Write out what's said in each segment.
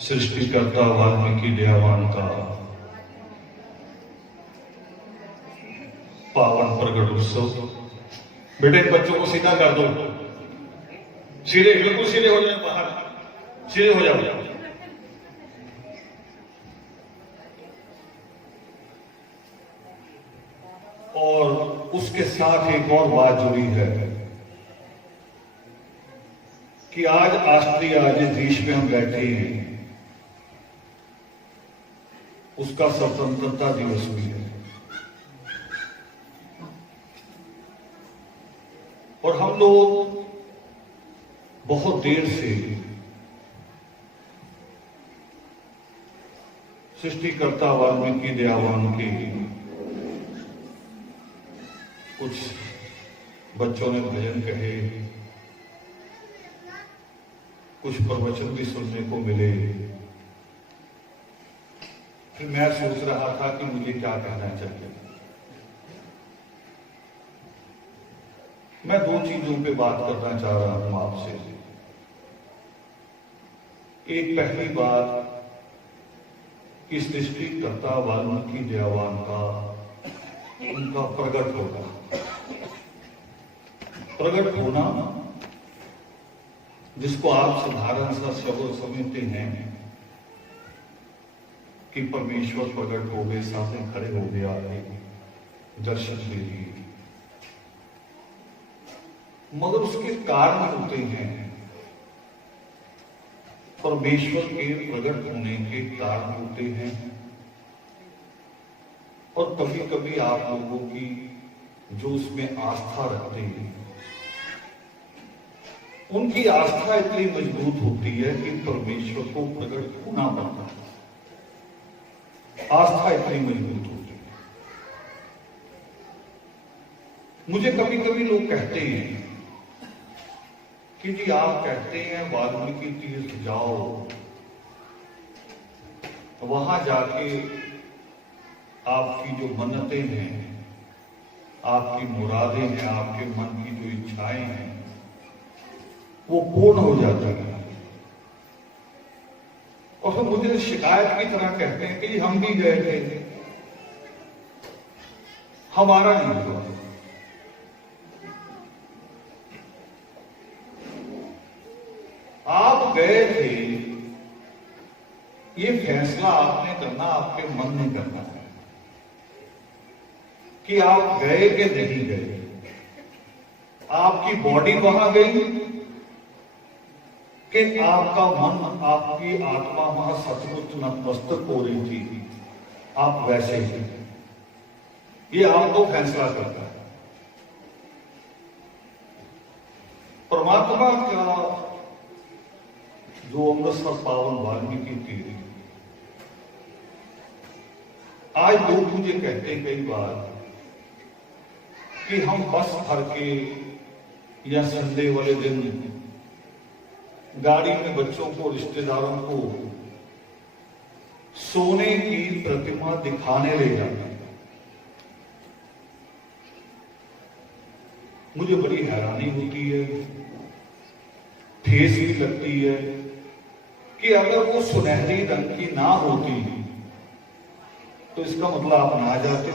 सृष्टिकर्ता वाल्मीकि दयावान का पावन प्रगट उत्सव। बेटे इन बच्चों को सीधा कर दो, सीधे, बिल्कुल सीधे हो जाए, बाहर सीधे हो जाओ। और उसके साथ एक और बात जुड़ी है कि आज ऑस्ट्रिया जिस देश में हम बैठे हैं उसका स्वतंत्रता दिवस भी है। और हम लोग बहुत देर से सृष्टिकर्ता वाल्मीकि दयावान के कुछ बच्चों ने भजन कहे, कुछ प्रवचन भी सुनने को मिले। फिर मैं सोच रहा था कि मुझे क्या कहना चाहिए। मैं दो चीजों पे बात करना चाह रहा हूं आपसे। एक पहली बात कि सृष्टिकर्ता वाल्मीकि दयावान का उनका प्रगट होना, प्रगट होना जिसको आप साधारण सा शब्द समझते हैं कि परमेश्वर प्रकट हो गए, सामने खड़े हो गया, दर्शन दे दिए, मगर उसके कारण होते हैं। परमेश्वर के प्रकट होने के कारण होते हैं। और कभी कभी आप लोगों की जो उसमें आस्था रखते हैं उनकी आस्था इतनी मजबूत होती है कि परमेश्वर को प्रकट होना पड़ता है। आस्था इतनी मजबूत होती है। मुझे कभी कभी लोग कहते हैं कि जी आप कहते हैं वाल्मीकि तीर्थ जाओ, वहां जाके आपकी जो मन्नतें हैं, आपकी मुरादें हैं, आपके मन की जो इच्छाएं हैं वो पूर्ण हो जाती है। और फिर मुझे शिकायत की तरह कहते हैं कि हम भी गए थे, हमारा नहीं हुआ। आप गए थे, ये फैसला आपने करना, आपके मन में करना है कि आप गए कि नहीं गए। आपकी बॉडी वहां गई कि आपका मन, आपकी आत्मा वहां सचमुच नतमस्तक हो रही थी, आप वैसे ही। ये आपको फैसला करता है। परमात्मा का जो अमृतसर पावन वाल्मीकि तीर्थ, आज लोग मुझे कहते हैं कई बार कि हम बस भर के या संडे वाले दिन गाड़ी में बच्चों को, रिश्तेदारों को सोने की प्रतिमा दिखाने ले जाते हैं। मुझे बड़ी हैरानी होती है, ठेस भी लगती है कि अगर वो सुनहरी रंग की ना होती तो इसका मतलब आप ना जाते।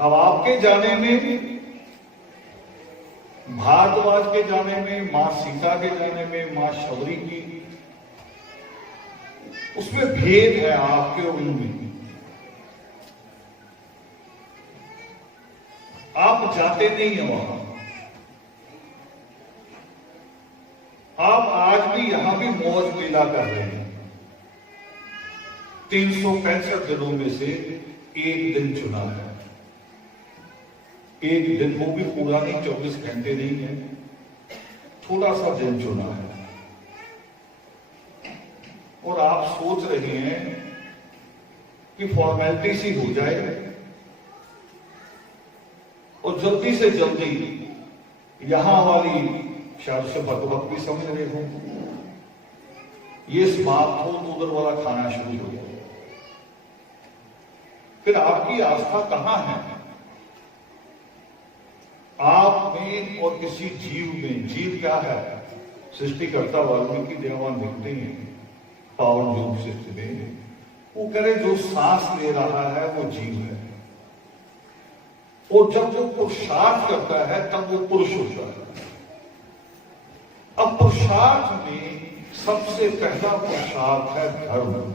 अब आपके जाने में, भारद्वाज के जाने में, मां सीता के जाने में, मां शबरी की, उसमें भेद है आपके और उनमें। आप जाते नहीं हैं वहां। आप आज भी यहां भी मौज मेला कर रहे हैं। 365 दिनों में से एक दिन चुना है। एक दिन, वो भी पूरा नहीं, 24 घंटे नहीं है, थोड़ा सा दिन चुना है। और आप सोच रहे हैं कि फॉर्मेलिटी सी हो जाए और जल्दी से जल्दी यहां वाली, शायद से भगवत भी समझ रहे हो, ये समाप्त हो तो उधर वाला खाना शुरू हो जाए। फिर आपकी आस्था कहां है? आप में और किसी जीव में। जीव क्या है? सृष्टिकर्ता वाल्मीकि देवान लिखते हैं पावन योग से स्थित, वो करे जो सांस ले रहा है वो जीव है, और जब वो पुरुषार्थ करता है तब वो पुरुष होता है। अब पुरुषार्थ में सबसे पहला पुरुषार्थ है धर्म।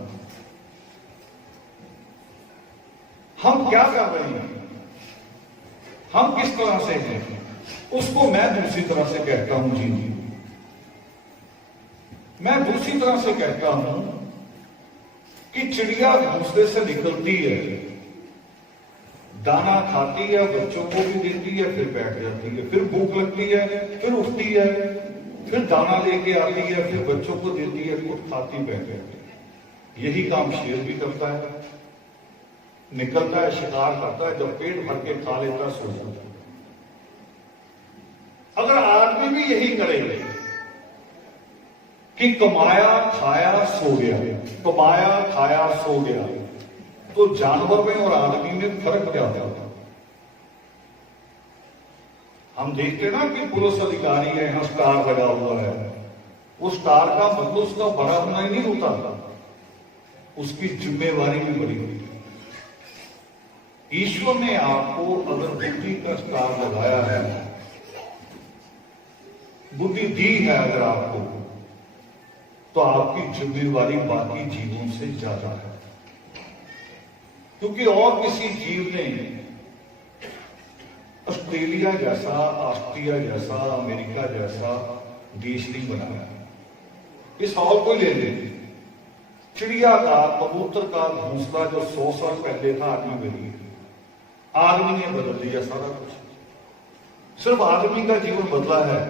हम क्या कर रहे हैं, हम किस तरह से हैं, उसको मैं दूसरी तरह से कहता हूं जी। मैं दूसरी तरह से कहता हूं कि चिड़िया घोंसले से निकलती है, दाना खाती है, बच्चों को भी देती है, फिर बैठ जाती है, फिर भूख लगती है, फिर उठती है, फिर दाना लेके आती है, फिर बच्चों को देती है, खुद खाती बैठ जाती है। यही काम शेर भी करता है, निकलता है, शिकार करता है, जब पेट भर के खा लेता है सो जाता है। अगर आदमी भी यही करेंगे कि कमाया खाया सो गया, कमाया खाया सो गया, तो जानवर में और आदमी में फर्क क्या होता है? हम देखते ना कि पुलिस अधिकारी है, यहां स्टार लगा हुआ है, उस स्टार का मतलब उसका बड़ा होना ही नहीं होता, उसकी जिम्मेवारी भी बड़ी होती है। ईश्वर ने आपको अगर बुद्धि का स्टार लगाया है, बुद्धि दी है अगर आपको, तो आपकी जिम्मेवारी बाकी जीवों से ज्यादा है, क्योंकि और किसी जीव ने ऑस्ट्रेलिया जैसा, ऑस्ट्रिया जैसा, अमेरिका जैसा देश नहीं बनाया। इस हॉल को ले लें, चिड़िया का, कबूतर का घोंसला जो 100 साल पहले था, आदमी बनी, आदमी ने बदल दिया सारा कुछ। सिर्फ आदमी का जीवन बदला है।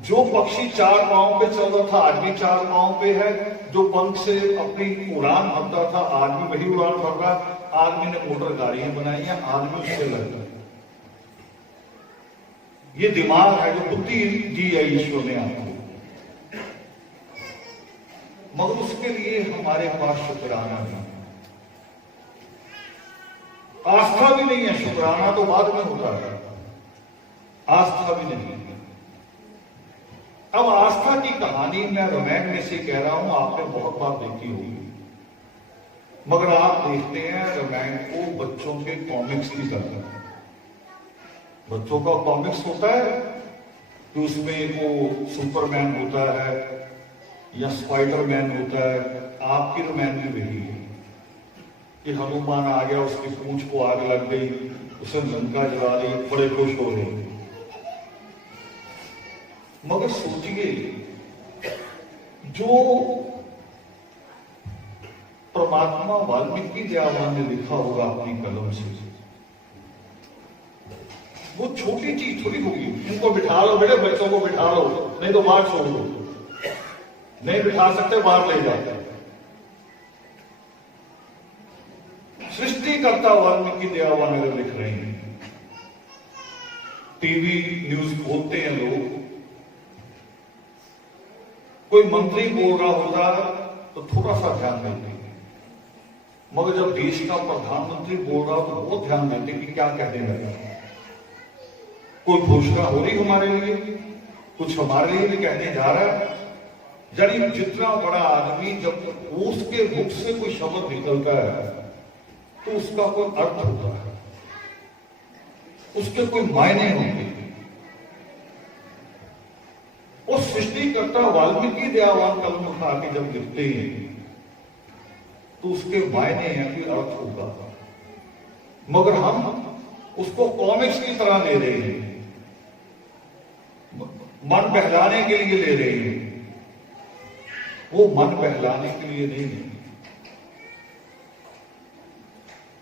जो पक्षी 4 पांव पे चल रहा था, आदमी 4 पांव पे है। जो पंख से अपनी उड़ान भरता था, आदमी वही उड़ान भर रहा। आदमी ने मोटर गाड़ियां बनाई हैं, आदमी उससे लग रहा है। ये दिमाग है जो बुद्धि दी है ईश्वर ने आपको, मगर उसके लिए हमारे पास शुक्राना नहीं, आस्था भी नहीं है। शुक्राना तो बाद में होता है, आस्था भी नहीं है। अब आस्था की कहानी मैं रामायण में से कह रहा हूं, आपने बहुत बार देखी होगी, मगर आप देखते हैं रामायण को बच्चों के कॉमिक्स की तरह। बच्चों का कॉमिक्स होता है कि उसमें वो सुपरमैन होता है या स्पाइडरमैन होता है। आपकी रामायण भी वही है कि हनुमान आ गया, उसकी पूंछ को आग लग गई, उसे लंका जला दी, बड़े खुश हो गए। मगर सोचिए, जो परमात्मा वाल्मीकि दयावान ने लिखा होगा अपनी कलम से, वो छोटी चीज थोड़ी होगी। इनको बिठा लो बेटे, बच्चों को बिठा लो, नहीं तो बाहर छोड़ दो, नहीं बिठा सकते बाहर ले जाते। सृष्टिकर्ता वाल्मीकि दयावान अगर लिख रहे हैं, टीवी न्यूज बोलते हैं लोग, कोई मंत्री बोल रहा होता तो थोड़ा सा ध्यान देते, मगर जब देश का प्रधानमंत्री बोल रहा तो बहुत ध्यान देते कि क्या कहने लगा। कोई घोषणा हो रही हमारे लिए, कुछ हमारे लिए भी कहने जा रहा है। यानी जितना बड़ा आदमी, जब उसके मुख से कोई शब्द निकलता है तो उसका कोई अर्थ होता है, उसके कोई मायने होंगे। और सृष्टिकर्ता वाल्मीकि दयावान कलम उठा के जब लिखते हैं तो उसके मायने हैं कि अर्थ होगा, मगर हम उसको कॉमिक्स की तरह ले रहे हैं, मन बहलाने के लिए ले रहे हैं। वो मन बहलाने के लिए नहीं है।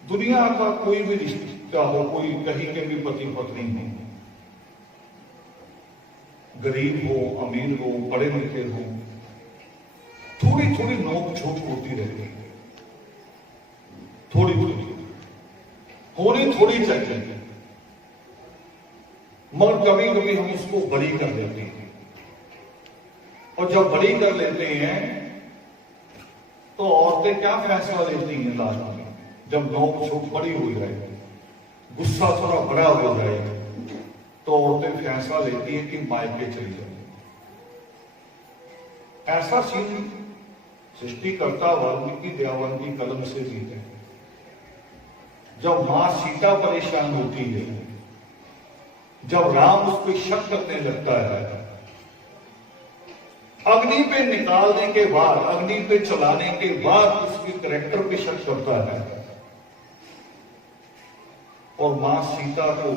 दुनिया का कोई भी रिश्ता हो, कोई कहीं के भी पति पत्नी हो, गरीब हो, अमीर हो, पढ़े लिखे हो, थोड़ी थोड़ी नोक झोंक होती रहती है, थोड़ी थोड़ी होनी थोड़ी चाहिए, मगर कभी कभी हम उसको बड़ी कर देते हैं। और जब बड़ी कर लेते हैं तो औरतें क्या फैसला लेती हैं लास्ट में, जब नोक झोंक बड़ी हो जाए, गुस्सा थोड़ा बड़ा हो जाए, तो औरतें फैसला लेती हैं कि मायके चली जाए। ऐसा सीन सृष्टिकर्ता वाल्मीकि दयावान की कलम से भी है। जब मां सीता परेशान होती है, जब राम उस पर शक करने लगता है, अग्नि पे निकालने के बाद, अग्नि पे चलाने के बाद उसके कैरेक्टर पे शक करता है और मां सीता को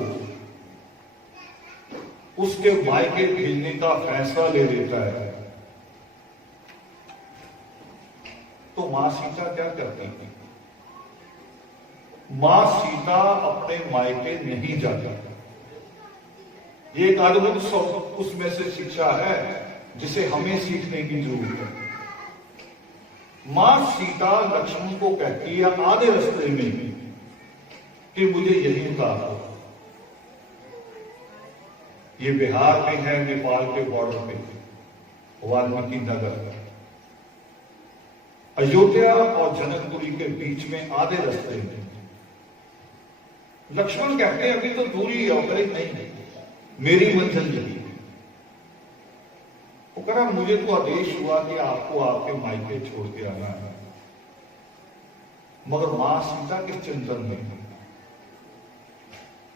उसके मायके भेजने का फैसला ले लेता है, तो मां सीता क्या करती है? मां सीता अपने मायके नहीं जाती। ये एक अद्भुत उसमें से शिक्षा है जिसे हमें सीखने की जरूरत है। मां सीता लक्ष्मण को कहती है आधे रास्ते में कि मुझे यही उतारो। ये बिहार में है, नेपाल के बॉर्डर पे वाल्मीकि नगर, अयोध्या और जनकपुरी के बीच में आधे रास्ते में। लक्ष्मण कहते हैं अभी तो दूरी है, करे नहीं, मेरी मंजिल यही। वो कह रहा मुझे तो आदेश हुआ कि आपको आपके मायके छोड़ के आना है। मगर मां सीता किस चिंतन में है?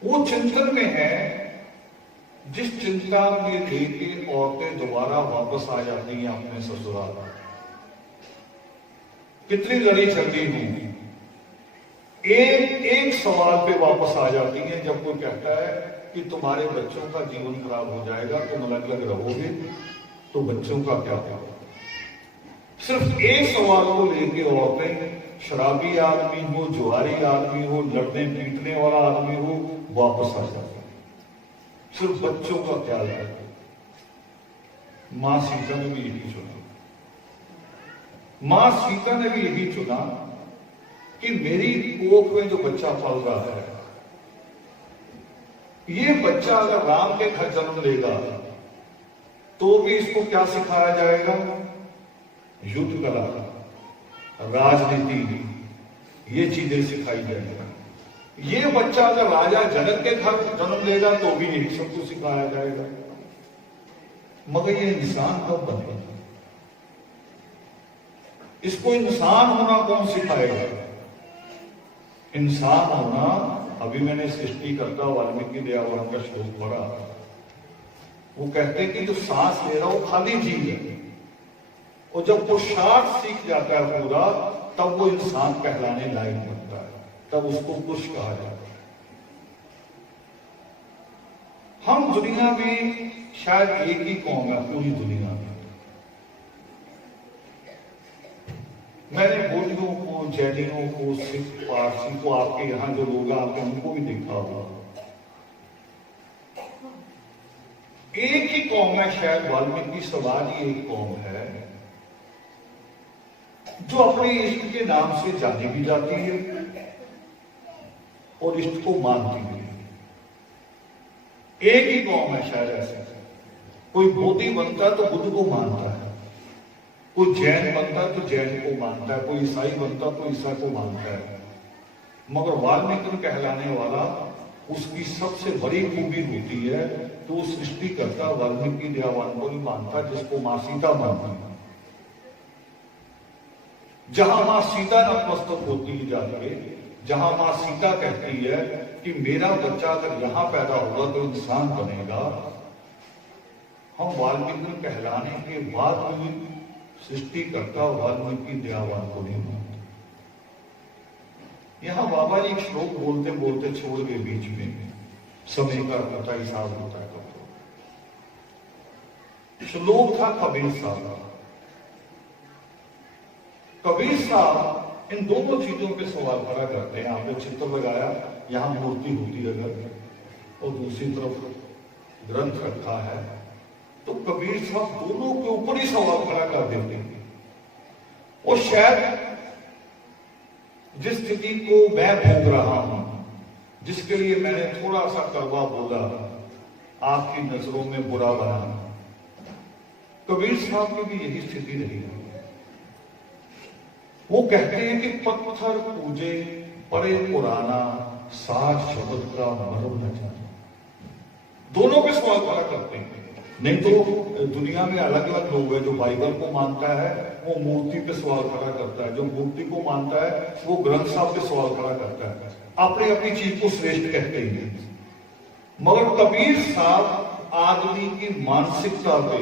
वो चिंतन में है जिस चिंता में लेके औरतें दोबारा वापस आ जाती हैं अपने ससुराल। कितनी लड़ी झगड़ी हुई, एक सवाल पे वापस आ जाती हैं। जब कोई कहता है कि तुम्हारे बच्चों का जीवन खराब हो जाएगा, तुम अलग अलग रहोगे, तो बच्चों का क्या होगा? सिर्फ एक सवाल को लेके औरतें, शराबी आदमी हो, जुआरी आदमी हो, लड़ने पीटने वाला आदमी हो, वापस आ जाते हैं। सिर्फ बच्चों का ख्याल है। मां सीता ने भी यही चुना। मां सीता ने भी यही चुना कि मेरी कोख में जो बच्चा पल रहा है, ये बच्चा अगर राम के घर जन्म लेगा तो भी इसको क्या सिखाया जाएगा? युद्ध कला, राजनीति, ये चीजें सिखाई जाएगी। ये बच्चा अगर राजा जनक के घर जन्म लेगा तो भी यही सब कुछ सिखाया जाएगा। मगर ये इंसान कब बनेगा? इसको इंसान होना कौन सिखाएगा? इंसान होना, अभी मैंने सृष्टिकर्ता वाल्मीकि दयावान का श्लोक पढ़ा, वो कहते हैं कि जो सांस ले रहा वो खाली जीव है, और जब वो पुरुषार्थ सीख जाता है पूरा, तब वो इंसान कहलाने लायक बनता है, तब उसको पुरुष कहा जाता है। हम दुनिया में शायद एक ही कौम है पूरी दुनिया में। मैंने बौद्धियों को, जैनियों को, सिख, पारसी को, आपके यहां जो लोग आते हैं उनको भी देखा होगा। एक ही कौम है, शायद वाल्मीकि समाज ही एक कौम है जो अपने इष्ट के नाम से जानी भी जाती है और इष्ट को मानती भी है। एक ही कौम है शायद ऐसे। कोई बोधि बनता है तो बुद्ध को मानता है, कोई जैन बनता है तो जैन को मानता है, कोई ईसाई बनता है तो ईसाई को मानता है। मगर वाल्मीकि कहलाने वाला, उसकी सबसे बड़ी खूबी होती है तो सृष्टिकर्ता वाल्मीकि दयावान को ही मानता, जिसको मां सीता मानती है। जहां मां सीता नतमस्तक होती जाती है, जहां मां सीता कहती है कि मेरा बच्चा अगर यहां पैदा होगा तो इंसान बनेगा, हम वाल्मीकि कहलाने के बाद भी सृष्टिकर्ता वाल्मीकि दयावान को नहीं मानते। यहां बाबा जी श्लोक बोलते बोलते छोड़ के बीच में समय का होता हिसाब होता है। श्लोक था कबीर साहब का। कबीर साहब इन दोनों चीजों पे सवाल खड़ा करते हैं। आपने चित्र लगाया, यहां मूर्ति होती अगर और दूसरी तरफ ग्रंथ रखा है, तो कबीर साहब दोनों के ऊपर ही सवाल खड़ा कर देते हैं। और शायद जिस स्थिति को मैं भोग रहा हूं, जिसके लिए मैंने थोड़ा सा कड़वा बोला, आपकी नजरों में बुरा बना, कबीर साहब की भी यही स्थिति रही है। वो कहते हैं कि पत्थर पूजे परे पुराना, साज शब्द का मरम न जाना। दोनों पे सवाल खड़ा करते हैं। नहीं तो दुनिया में अलग अलग लोग हैं, जो बाइबल को मानता है वो मूर्ति पे सवाल खड़ा करता है, जो मूर्ति को मानता है वो ग्रंथ साहब पे सवाल खड़ा करता है, अपनी अपनी चीज को श्रेष्ठ कहते हैं। मगर कबीर साहब आदमी की मानसिकता पे,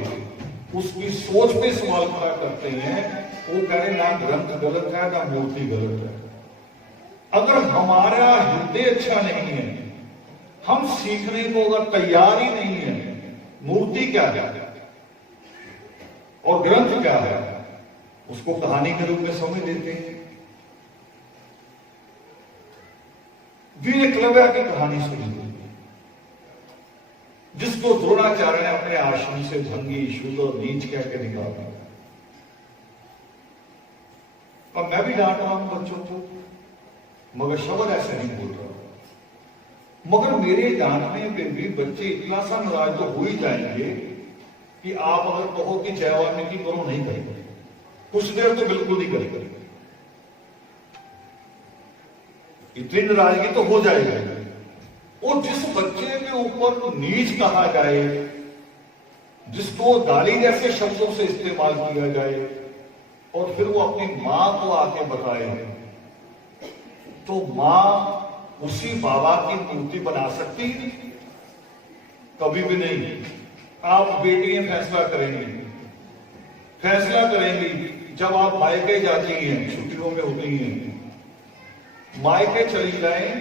उसकी सोच पे सवाल खड़ा करते हैं। वो कह रहे ना ग्रंथ गलत है ना मूर्ति गलत है। अगर हमारा हृदय अच्छा नहीं है, हम सीखने को अगर तैयार ही नहीं है, मूर्ति क्या है और ग्रंथ क्या है, उसको कहानी के रूप में समझ लेते हैं। वीर एकलव्य की कहानी सुनी, जिसको द्रोणाचार्य ने अपने आश्रम से भंगी शूद्र नीच कह के निकाला। और मैं भी डांट रहा हूं बच्चों को, मगर शब्द ऐसे नहीं बोल रहा। मगर मेरे डांटने पे भी बच्चे इतना सा नाराज तो हो ही जाएंगे कि आप अगर कहो कि जय वाल्मीकि करो, नहीं करेंगे, कुछ देर तो बिल्कुल नहीं करेंगे, इतनी नाराजगी तो हो जाएगी। और जिस बच्चे के ऊपर नीच कहा जाए, जिसको गाली जैसे शब्दों से इस्तेमाल किया जाए, और फिर वो अपनी मां को आके बताए, तो मां उसी बाबा की मूर्ति बना सकती? कभी भी नहीं। आप बेटियां फैसला करेंगी जब आप मायके जाती हैं, छुट्टियों में होती हैं, मायके चली जाएं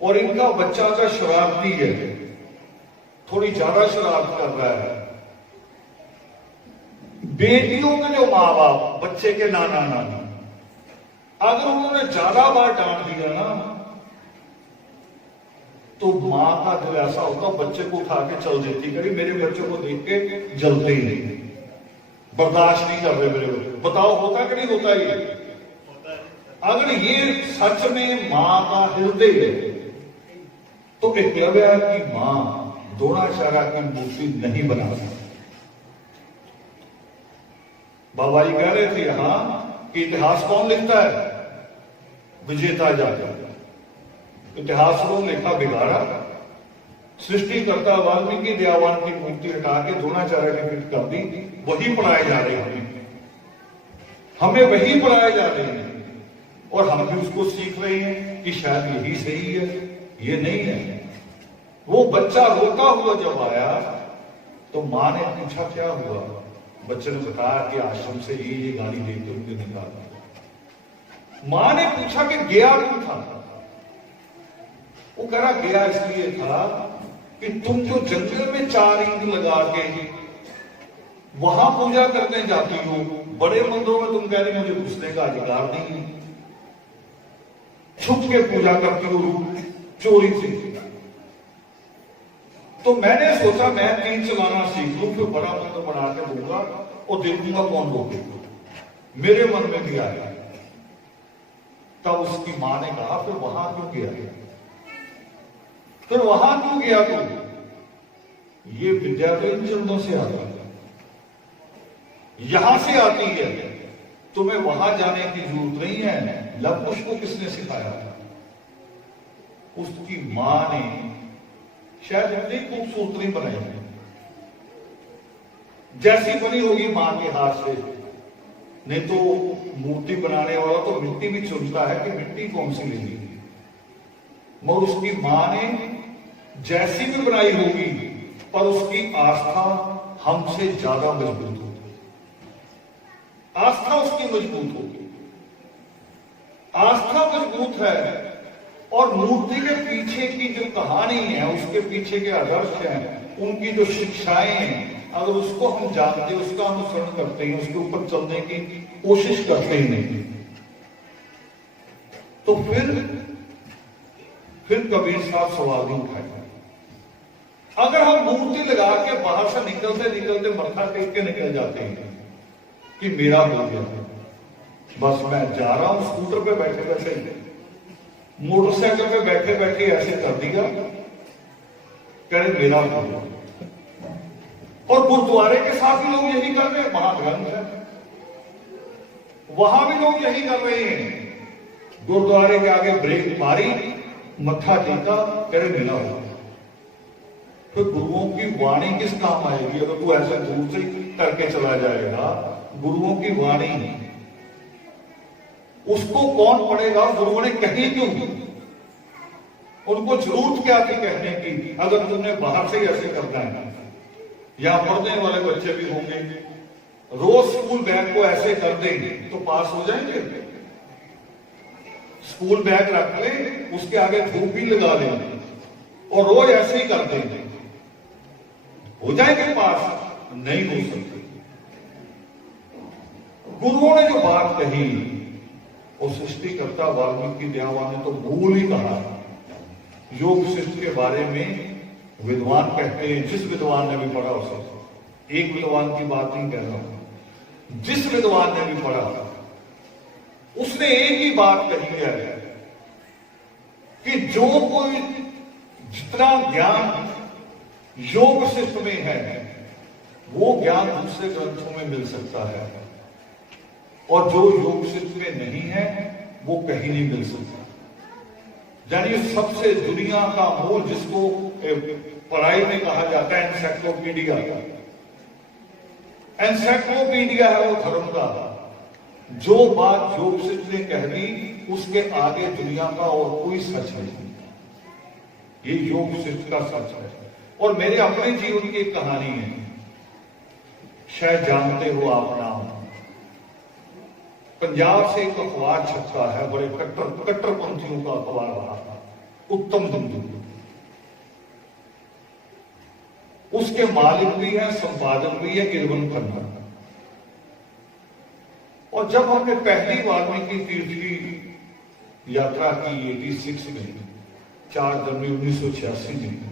और इनका बच्चा का शरारती है, थोड़ी ज्यादा शरारत कर रहा है, बेटियों के जो माँ बाप, बच्चे के नाना नानी, अगर उन्होंने ज्यादा बार डांट दिया ना, तो मां का दिल ऐसा होता, बच्चे को उठा के चल देती, कभी मेरे बच्चे को देख के जलते ही नहीं, बर्दाश्त नहीं कर रहे मेरे बच्चे। बताओ होता कि नहीं होता ये? अगर ये सच में मां का हृदय है, तो एकलव्य की मां द्रोणाचार्य की मूर्ति नहीं बना सकती। बाबा जी कह रहे थे यहां कि इतिहास कौन लिखता है? विजेता जाता। इतिहास को लेखा बिगाड़ा, सृष्टि करता वाल्मीकि दयावान की मूर्ति हटा के द्रोणाचार्य की फिट कर दी, वही पढ़ाए जा रहे हैं, हमें वही पढ़ाए जा रहे हैं, और हम भी उसको सीख रहे हैं कि शायद यही सही है, ये नहीं है। वो बच्चा रोता हुआ जब आया तो मां ने पूछा क्या हुआ? बच्चे ने बताया कि आश्रम से ये गाली देते हुए निकाला। मां ने पूछा कि गया क्यों था? वो कह रहा गया इसलिए था कि तुम जो जंगल में 4 ईंट लगा के वहां पूजा करने जाती हो, बड़े मंदिरों में तुम कह रहे मुझे घुसने का अधिकार नहीं, छुप के पूजा करती हो चोरी से। तो मैंने सोचा मैं तीर चलाना सीख लूं, फिर बड़ा मंदिर बना के दूंगा और देखूंगा कौन रोकेगा। मेरे मन में भी आया। तब उसकी मां ने कहा फिर वहां क्यों गया? फिर वहां क्यों गया तू? ये विद्या तो इन चरणों से आती है, यहां से आती है, तुम्हें वहां जाने की जरूरत नहीं है। लव कुश को किसने सिखाया था? उसकी मां ने शायद इतनी खूबसूरत नहीं बनाई, जैसी बनी होगी मां के हाथ से। नहीं तो मूर्ति बनाने वाला तो मिट्टी भी चुनता है कि मिट्टी कौन सी लेनी, मगर उसकी मां ने जैसी भी बनाई होगी, पर उसकी आस्था हमसे ज्यादा मजबूत होगी। आस्था उसकी मजबूत होगी, आस्था मजबूत है। और मूर्ति के पीछे की जो कहानी है, उसके पीछे के आदर्श हैं, उनकी जो शिक्षाएं हैं, अगर उसको हम जानते, उसका अनुसरण करते हैं, उसके ऊपर चलने की कोशिश करते ही नहीं, तो फिर कबीर साहब सवाल नहीं उठाए। अगर हम मूर्ति लगा के बाहर से निकलते निकलते मत्था टेक के निकल जाते हैं कि मेरा हो गया, बस मैं जा रहा हूं, स्कूटर पे बैठे बैठे, मोटरसाइकिल पे बैठे बैठे ऐसे कर दिया, कह रहे मेरा हो गया। और गुरुद्वारे के साथ भी लोग यही कर रहे हैं, वहां ग्रंथ है, वहां भी लोग यही कर रहे हैं। गुरुद्वारे के आगे ब्रेक मारी, मत्था टेका, कह रहे मेरा हो गया। फिर गुरुओं की वाणी किस काम आएगी अगर तू ऐसे दूर से करके चला जाएगा? गुरुओं की वाणी उसको कौन पढ़ेगा? गुरुओं ने कही क्यों? उनको जरूरत क्या थी कहने की? अगर तुमने बाहर से ही ऐसे करना है, यहां पढ़ने वाले बच्चे भी होंगे, रोज स्कूल बैग को ऐसे कर देंगे तो पास हो जाएंगे? स्कूल बैग रख ले, उसके आगे धूप भी लगा लेंगे और रोज ऐसे ही कर देंगे, हो जाएंगे पास? नहीं हो सकते। गुरुओं ने जो बात कही, और सृष्टिकर्ता वाल्मीकि दयावान ने तो मूल ही कहा। योग शिष्ट के बारे में विद्वान कहते हैं, जिस विद्वान ने भी पढ़ा उसे, एक विद्वान की बात नहीं कह रहा हूं, जिस विद्वान ने भी पढ़ा उसने एक ही बात कही है कि जो कोई जितना ज्ञान योग शिष्ट में है वो ज्ञान दूसरे ग्रंथों में मिल सकता है, और जो योग शिष्ट में नहीं है वो कहीं नहीं मिल सकता। यानी सबसे दुनिया का मूल, जिसको पढ़ाई में कहा जाता है एनसाइक्लोपीडिया, एनसाइक्लोपीडिया है वो धर्म का। जो बात योग शिष्ट ने कह दी उसके आगे दुनिया का और कोई सच नहीं, ये योग शिष्ट का सच है। और मेरे अपने जीवन की एक कहानी है, शायद जानते हो आप नाम। पंजाब से एक अखबार छपता है, बड़े कट्टरपंथियों का अखबार रहा था, उत्तम बिंदु। उसके मालिक भी है, संपादक भी है इरविन खन्ना। और जब हमने पहली वाल्मीकि तीर्थ की यात्रा की 86 में, 4 जनवरी 1986 में,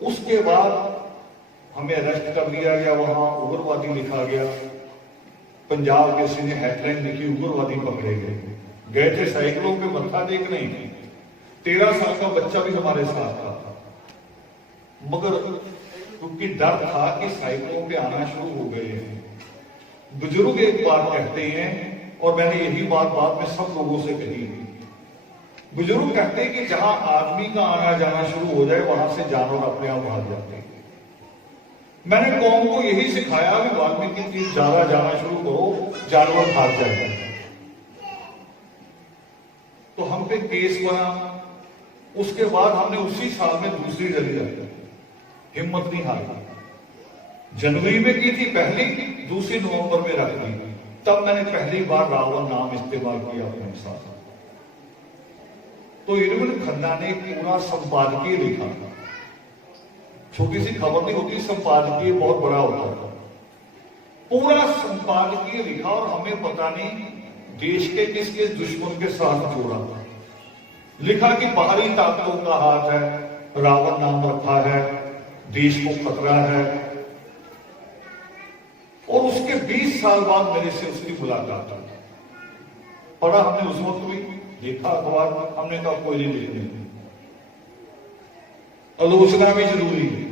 उसके बाद हमें अरेस्ट कर लिया गया, वहां उग्रवादी लिखा गया, पंजाब केसरी ने हेडलाइन लिखी, उग्रवादी पकड़े गए। गए थे साइकिलों पे मत्था टेकने, 13 साल का बच्चा भी हमारे साथ था, मगर क्योंकि डर था कि साइकिलों पे आना शुरू हो गए हैं। बुजुर्ग एक बात कहते हैं, और मैंने यही बात बाद में सब लोगों से कही, बुजुर्ग कहते हैं कि जहां आदमी का आना जाना शुरू हो जाए वहां से जानवर अपने आप भाग जाते हैं। मैंने कौम को यही सिखाया कि वाल्मीकि तीर्थ ज्यादा जाना शुरू करो, जानवर भाग जाएगा। तो हम पे केस बना, उसके बाद हमने उसी साल में दूसरी रैली रखी, हिम्मत नहीं हारी। जनवरी में की थी पहली, दूसरी नवंबर में रख दी। तब मैंने पहली बार रावण नाम इस्तेमाल किया अपने साथ। तो इरविन खन्ना ने पूरा संपादकीय लिखा, छोटी सी खबर नहीं होती, संपादकीय बहुत बड़ा होता था। पूरा संपादकीय लिखा और हमें पता नहीं देश के किस किस दुश्मन के साथ जोड़ा। लिखा कि बाहरी ताकतों का हाथ है, रावण नाम रखा है, देश को खतरा है। और उसके 20 साल बाद मेरे से उसकी मुलाकात हुई। पढ़ा हमने उस वक्त भी, देखा अखबार, हमने कहा कोई नहीं लिखने, आलोचना भी जरूरी है।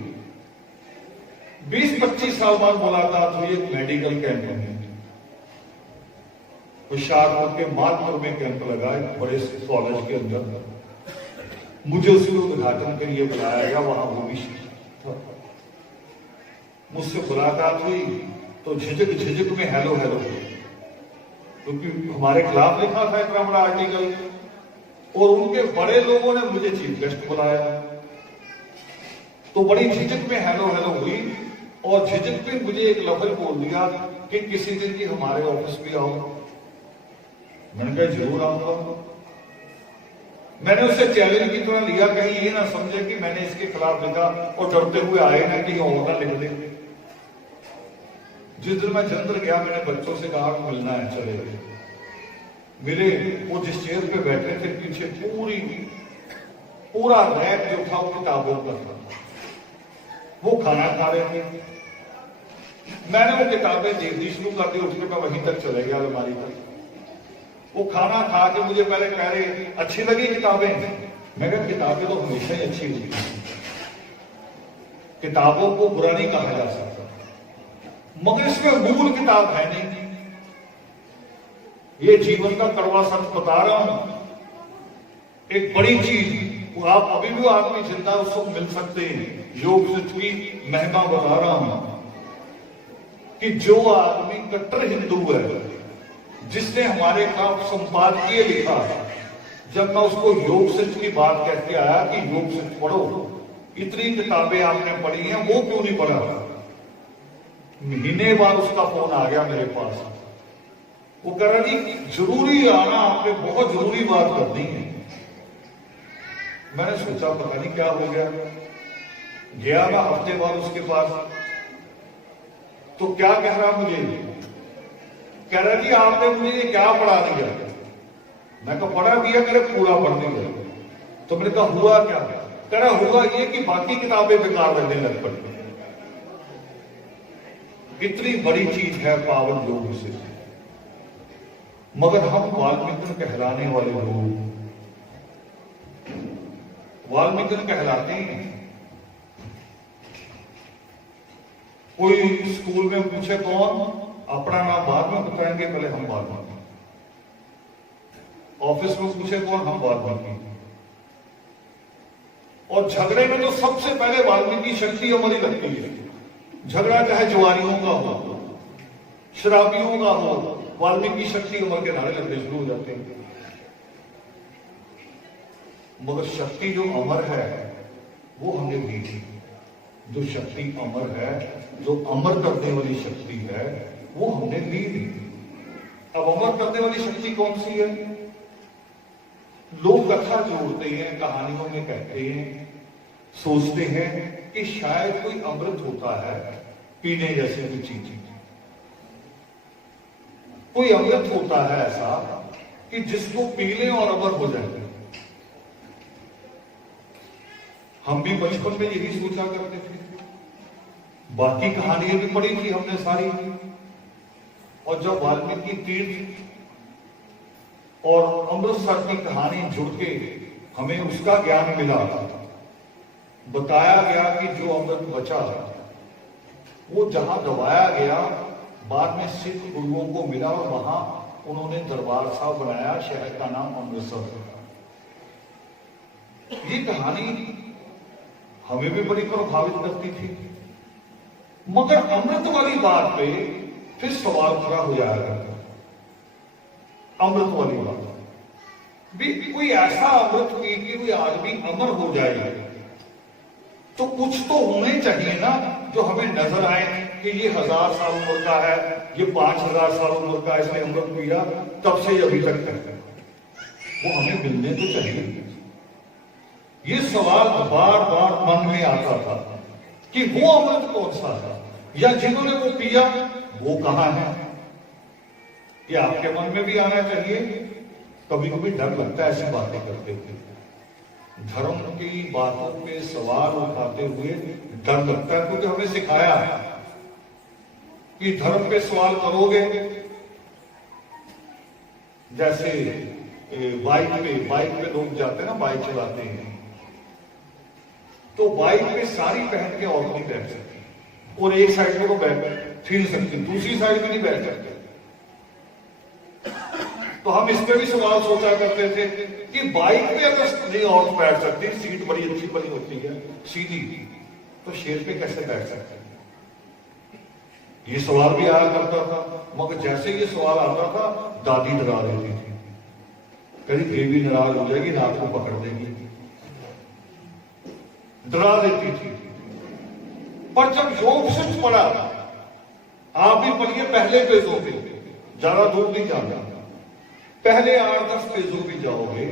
20-25 साल बाद मुलाकात हुई एक मेडिकल कैंप में, हुशियारपुर के मालपुर में कैंप लगा है, बड़े कॉलेज के अंदर। मुझे उसके उद्घाटन के लिए बुलाया गया, वहां वो भी मुझसे मुलाकात हुई तो झिझक में हेलो हेलो, क्योंकि हमारे खिलाफ लिखा था इतना बड़ा आर्टिकल। और उनके बड़े लोगों ने मुझे चीफ गेस्ट बुलाया, तो बड़ी झिझक में हेलो हेलो हुई। और झिझक में मुझे एक लफ्ज बोल दिया कि किसी दिन की हमारे ऑफिस भी आओ। मैंने कहा जरूर आऊंगा। मैंने उससे चैलेंज की तरह लिया, कहीं ये ना समझे कि मैंने इसके खिलाफ लिखा और डरते हुए आए ना कि और ना लिख दे। जिस दिन मैं जंतर गया, मैंने बच्चों से कहा मिलना है, चले गए। मिले, वो जिस चेयर पे बैठे थे पीछे पूरा रैक जो था वो किताबों का था। वो खाना खा रहे थे, मैंने वो किताबें देखनी शुरू कर दी, उठने पर वहीं तक चले गया अलमारी तक। वो खाना खा के मुझे पहले कह रहे अच्छी लगी किताबें। मैं कहा किताबें तो हमेशा ही अच्छी होती हैं, किताबों को बुरा नहीं कहा जा सकता, मगर इसमें मूल किताब है नहीं। ये जीवन का कड़वा सच बता रहा हूं। एक बड़ी चीज वो आप अभी भी आदमी जिंदा उसको मिल सकते हैं। योग सिद्ध की महिमा बता रहा हूं कि जो आदमी कट्टर हिंदू है, जिसने हमारे खिलाफ संपादकीय लिखा, जब मैं उसको योग सिद्ध की बात कहते आया कि योग सिद्ध पढ़ो, इतनी किताबें आपने पढ़ी हैं, वो क्यों नहीं पढ़ा? महीने बाद उसका फोन आ गया मेरे पास, वो कह रहा जी जरूरी आना, आपने बहुत जरूरी बात करनी है। मैंने सोचा पता नहीं क्या हो गया, गया मैं हफ्ते बाद उसके पास, तो क्या कह रहा मुझे, कह रहा जी आपने मुझे ये क्या पढ़ा दिया? मैं कहा पढ़ा दिया, मेरे पूरा पढ़ने गया। तो मैंने कहा हुआ क्या? कह रहा हुआ ये कि बाकी किताबें बेकार रहने लग पड़ी। इतनी बड़ी चीज है पावन योग से, मगर हम वाल्मीकि कहलाने वाले लोग वाल्मीकि कहलाते हैं। कोई स्कूल में पूछे कौन, अपना नाम बाद में बताएंगे, पहले हम वाल्मीकि। ऑफिस में पूछे कौन, हम वाल्मीकि। और झगड़े में तो सबसे पहले वाल्मीकि शक्ति हमारी लगती है। झगड़ा चाहे जुआरियों का हो, शराबियों का हो, वाल्मीकि शक्ति उमर के नारे लगने शुरू हो जाते हैं। मगर शक्ति जो अमर है वो हमने दी थी। जो शक्ति अमर है, जो अमर करने वाली शक्ति है, वो हमने ली थी। अब अमर करने वाली शक्ति कौन सी है? लोग कथा जोड़ते हैं, कहानियों में कहते हैं, सोचते हैं कि शायद कोई अमृत होता है पीने जैसे कोई चीज, कोई अमृत होता है ऐसा कि जिसको पी लें और अमर हो जाए। हम भी बचपन में यही सोचा करते थे। बाकी कहानियां भी पढ़ी थी हमने सारी, और जब वाल्मीकि तीर्थ और अमृतसर की कहानी जुड़ के हमें उसका ज्ञान मिला, बताया गया कि जो अमृत बचा वो जहां दबाया गया, बाद में सिख गुरुओं को मिला और वहां उन्होंने दरबार साहब बनाया, शहर का नाम अमृतसर। ये कहानी हमें भी बड़ी प्रभावित करती थी। मगर अमृत वाली बात पे फिर सवाल खड़ा हो जाएगा। अमृत वाली बात भी, कोई ऐसा अमृत पी के कोई आदमी अमर हो जाए तो कुछ तो होने चाहिए ना जो हमें नजर आए कि ये 1000 साल उम्र का है, ये 5000 साल उम्र का, इसने अमृत पिया तब से अभी तक है, वो हमें मिलने तो चाहिए। ये सवाल बार बार मन में आता था कि वो अमृत कौन सा है, या जिन्होंने वो पिया वो कहां है। ये आपके मन में भी आना चाहिए। कभी कभी डर लगता है ऐसी बातें करते हुए, धर्म की बातों पे सवाल उठाते हुए डर लगता है, क्योंकि हमें सिखाया है कि धर्म पे सवाल करोगे, जैसे बाइक पे लोग जाते हैं ना, बाइक चलाते हैं, तो बाइक पे साड़ी पहन के औरत नहीं बैठ सकती, और एक साइड में वो बैठ फिर सकती, दूसरी साइड में नहीं बैठ सकते। तो हम इस पे भी सवाल सोचा करते थे कि बाइक पे अगर नहीं औरत बैठ सकती, सीट बड़ी अच्छी बनी होती है सीधी, तो शेर पे कैसे बैठ सकते? ये सवाल भी आया करता था। मगर जैसे ये सवाल आता था, दादी डरा देती थी, कहीं देवी नाराज हो जाएगी, रात को पकड़ देगी, डरा देती थी। पर जब योग सिद्ध पढ़ा, आप भी पढ़िए पहले पेजों पे, ज्यादा दूर नहीं जाना, पहले 8-10 पेजों पे जाओगे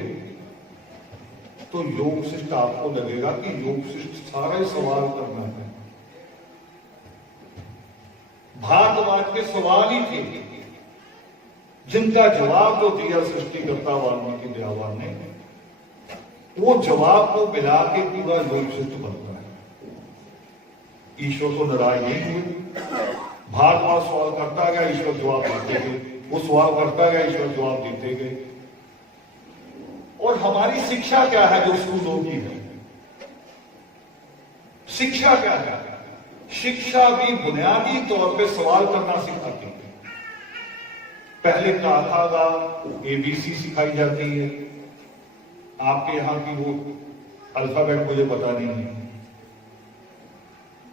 तो योग शिष्ट आपको लगेगा कि योग शिष्ट सारा ही सवाल करना है। भारद्वाज के सवाल ही थे जिनका जवाब जो दिया सृष्टिकर्ता वाल्मीकि दयावान ने, वो जवाब को मिला के पूरा योग शिष्ट बनता है। ईश्वर को नाराज नहीं हुए, भारद्वाज सवाल करता गया, ईश्वर जवाब देते गए, वो सवाल करता गया, ईश्वर जवाब देते गए। और हमारी शिक्षा क्या है जो स्कूलों की है? शिक्षा क्या है? शिक्षा भी बुनियादी तौर पे सवाल करना सिखाती है। पहले काका का ABC सिखाई जाती है, आपके यहां की वो अल्फाबेट मुझे पता नहीं है।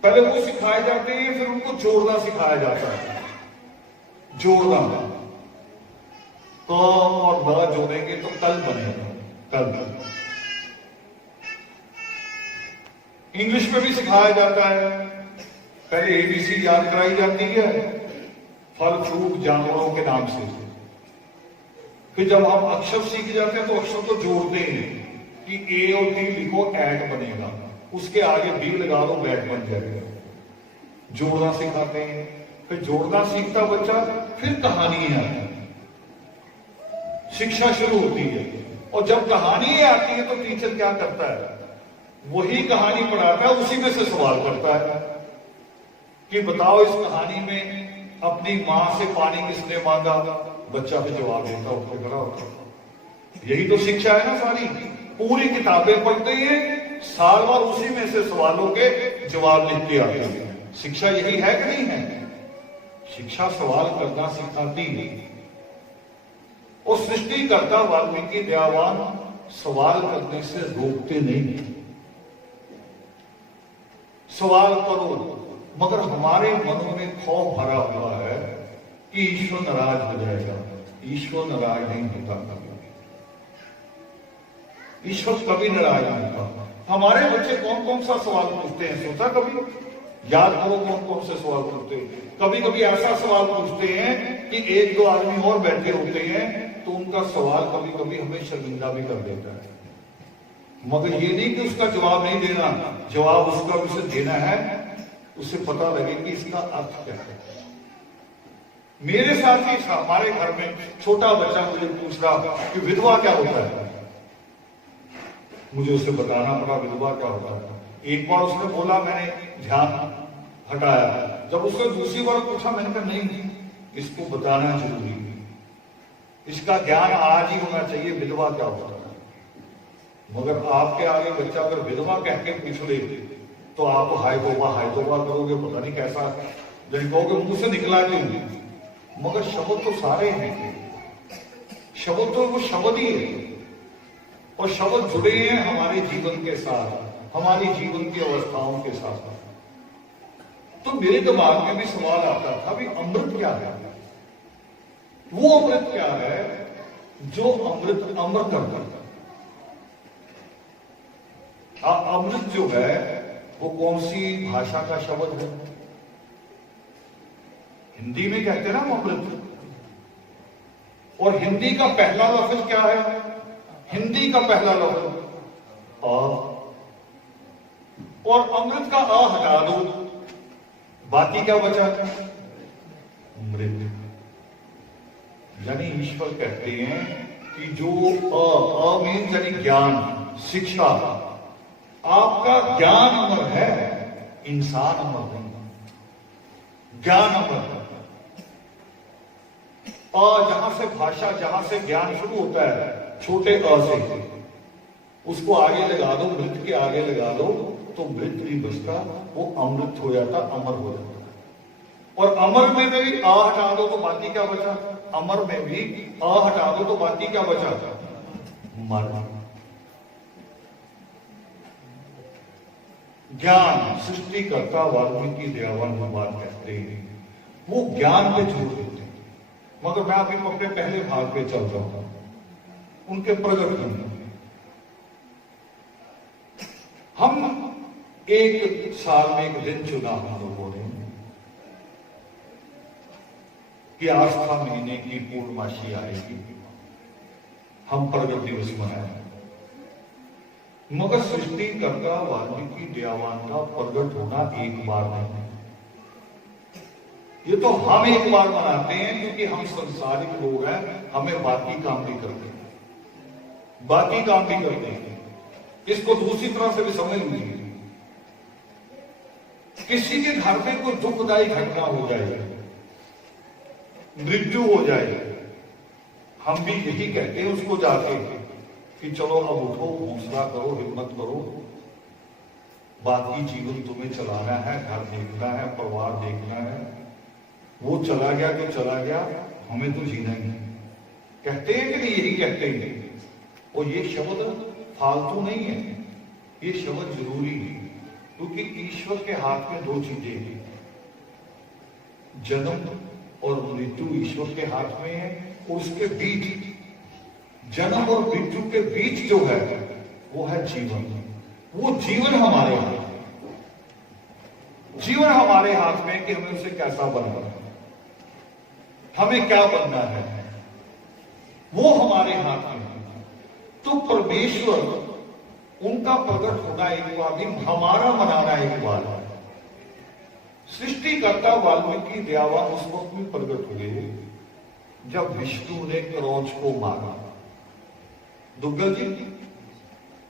पहले वो सिखाए जाते हैं, फिर उनको जोड़ना सिखाया जाता है। जोड़ना, क और न जोड़ेंगे तो कल बनेगा, कल। इंग्लिश में भी सिखाया जाता है। पहले एबीसी याद कराई जाती है, फल फ्रूट जानवरों के नाम से। फिर जब हम अक्षर सीख जाते हैं तो अक्षर को जोड़ते हैं कि ए और टी लिखो, एट बनेगा, उसके आगे बी लगा दो, बैट बन जाएगा। जोड़ना सिखाते हैं। फिर जोड़ना सीखता बच्चा, फिर कहानियां आती है, शिक्षा शुरू होती है। और जब कहानियां आती है तो टीचर क्या करता है, वही कहानी पढ़ाता है, उसी में से सवाल करता है कि बताओ इस कहानी में अपनी मां से पानी किसने मांगा। बच्चा भी जवाब देता, उठ के खड़ा होता। यही तो शिक्षा है ना सारी। पूरी किताबें पढ़ते हैं, साल भर उसी में से सवालों के जवाब लिखते आते हैं। शिक्षा यही है कि नहीं है? शिक्षा सवाल करना सिखाती है। और सृष्टिकर्ता वाल्मीकि दयावान सवाल करने से रोकते नहीं। सवाल करो, मगर हमारे मन में खौफ भरा हुआ है कि ईश्वर नाराज हो जाएगा। ईश्वर नाराज नहीं होता कभी। ईश्वर कभी नाराज नहीं होता। हमारे बच्चे कौन कौन सा सवाल पूछते हैं, सोचा कभी? याद करो कौन कौन से सवाल पूछते हैं। कभी कभी ऐसा सवाल पूछते हैं कि एक दो आदमी और बैठे होते हैं तो उनका सवाल कभी कभी हमें शर्मिंदा भी कर देता है। मगर ये नहीं कि उसका जवाब नहीं देना, जवाब उसका उसे देना है, उसे पता लगे कि इसका अर्थ क्या है। मेरे साथ ही हमारे घर में छोटा बच्चा मुझे पूछ रहा कि विधवा क्या होता है। मुझे उसे बताना पड़ा विधवा क्या होता है। एक बार उसने बोला, मैंने ध्यान हटाया। जब उसने दूसरी बार पूछा, मैंने कहा नहीं, इसको बताना जरूरी है, इसका ज्ञान आज ही होना चाहिए, विधवा क्या होता है। मगर आपके आगे बच्चा अगर विधवा कह के पूछ ले तो आप तो हाय तौबा करोगे, पता नहीं कैसा जब कहोगे मुंह से निकला क्यों। मगर शब्द तो सारे हैं, शब्द तो वो शब्द ही है, और शब्द जुड़े हैं हमारे जीवन के साथ, हमारी जीवन की अवस्थाओं के साथ। तो मेरे दिमाग में भी सवाल आता था, भी अमृत क्या है? वो अमृत क्या है जो अमृत अमर करता है? अमृत जो है वो कौन सी भाषा का शब्द है? हिंदी में कहते हैं ना अमृत। और हिंदी का पहला लफ्ज क्या है? हिंदी का पहला लफ्ज अ। और अमृत का अ हटा दो, बाकी क्या बचा? मृत। यानी ईश्वर कहते हैं कि जो अ मीन्स यानी ज्ञान, शिक्षा। आपका ज्ञान अमर है, इंसान अमर नहीं। ज्ञान अमर है। जहां से भाषा, जहां से ज्ञान शुरू होता है, छोटे अ से, उसको आगे लगा दो, मृत के आगे लगा दो, तो मृत नहीं बचता, वो अमृत हो जाता, अमर हो जाता। और अमर में भी आ हटा दो तो बाकी क्या बचा? अमर में भी आ हटा दो तो बाकी क्या बचा? मर। ज्ञान सृष्टिकर्ता वाल्मीकि दयावान भगवान कहते हैं, वो ज्ञान पे जोर देते हैं। मगर मैं अभी अपने पहले भाग पे चल रहा हूं, उनके प्रगट करने। हम एक साल में एक दिन चुना हम लोगों ने कि आस्था महीने की पूर्णमासी आएगी, हम प्रगट दिवस मनाएंगे। मगर सृष्टिकर्ता वाल्मीकि दयावान का प्रगट होना एक बार नहीं, ये तो हम एक बार मनाते हैं क्योंकि हम संसारिक लोग हैं, हमें बाकी काम भी करते हैं, बाकी काम भी करते हैं। इसको दूसरी तरह से भी समझ लीजिए। किसी के घर में कोई दुखदायी घटना हो जाए, मृत्यु हो जाए, हम भी यही कहते हैं उसको जाके कि चलो अब उठो, हौसला करो, हिम्मत करो, बाकी जीवन तुम्हें चलाना है, घर देखना है, परिवार देखना है। वो चला गया तो चला गया, हमें तो जीना ही है। कहते हैं कि नहीं? यही कहते हैं। और ये शब्द फालतू नहीं है, ये शब्द जरूरी है, क्योंकि ईश्वर के हाथ में दो चीजें हैं, जन्म और मृत्यु ईश्वर के हाथ में है, और उसके बीच, जन्म और मृत्यु के बीच जो है वो है जीवन। वो जीवन हमारे हाथ में, जीवन हमारे हाथ में कि हमें उसे कैसा बनना है, हमें क्या बनना है, वो हमारे हाथ में है। तो परमेश्वर, उनका प्रकट होना एक बार भी, हमारा मनाना एक बार है। सृष्टिकर्ता वाल्मीकि दयावान उस वक्त में प्रकट हुए जब विष्णु ने क्रौंच को मारा। दुग्गल जी,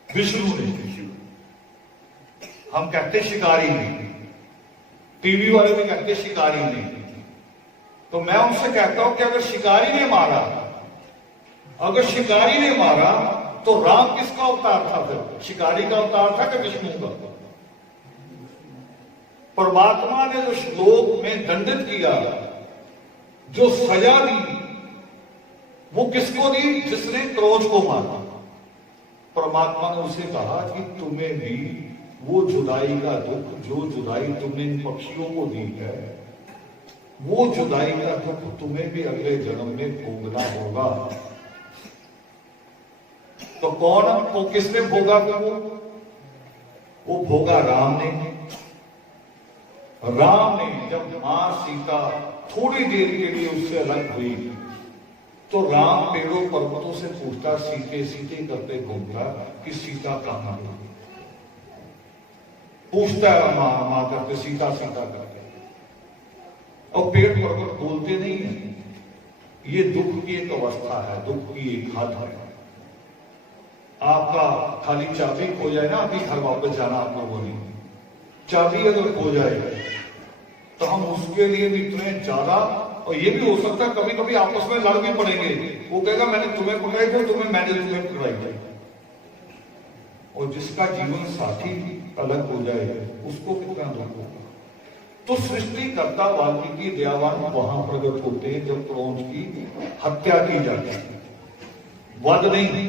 विष्णु ने, हम कहते शिकारी ने, टीवी वाले भी कहते शिकारी ने। तो मैं उनसे कहता हूं कि अगर शिकारी ने मारा, अगर शिकारी ने मारा तो राम किसका अवतार था फिर? शिकारी का अवतार था कि विष्णु का? परमात्मा ने जो श्लोक में दंडित किया, जो सजा दी, वो किसको दी? जिसने क्रौंच को मारा। परमात्मा ने उसे कहा कि तुम्हें भी वो जुदाई का दुख, जो जुदाई तुमने इन पक्षियों को दी है, वो जुदाई का दुख तुम्हें भी अगले जन्म में भोगना होगा। तो कौन, वो किसने भोगा? वो भोगा राम ने। राम ने जब मां सीता थोड़ी देर के लिए उससे अलग हुई, तो राम पेड़ों पर्वतों से पूछता, सीते सीते करते घूमता कि सीता कहां है? पूछता है मां मां करते, सीता सीता करते। और पेड़ पर्वत बोलते नहीं है। ये दुख की एक अवस्था है, दुख की एक हद है। आपका खाली चाबी खो जाए ना, अभी घर वापस जाना आप लोगों ने, चाबी अगर खो जाए तो हम उसके लिए भी इतने ज्यादा, और ये भी हो सकता है कभी कभी आपस में लड़ भी पड़ेंगे। वो कहेगा मैंने तुम्हें पकड़ाई थी, तुम्हें मैंने तुम्हें पकड़ाई थी। और जिसका जीवन साथी अलग हो जाए उसको कितना दुख होगा। तो सृष्टिकर्ता वाल्मीकि दयावान वहां प्रकट होते हैं जब क्रौंच की हत्या की जाती है, वध नहीं।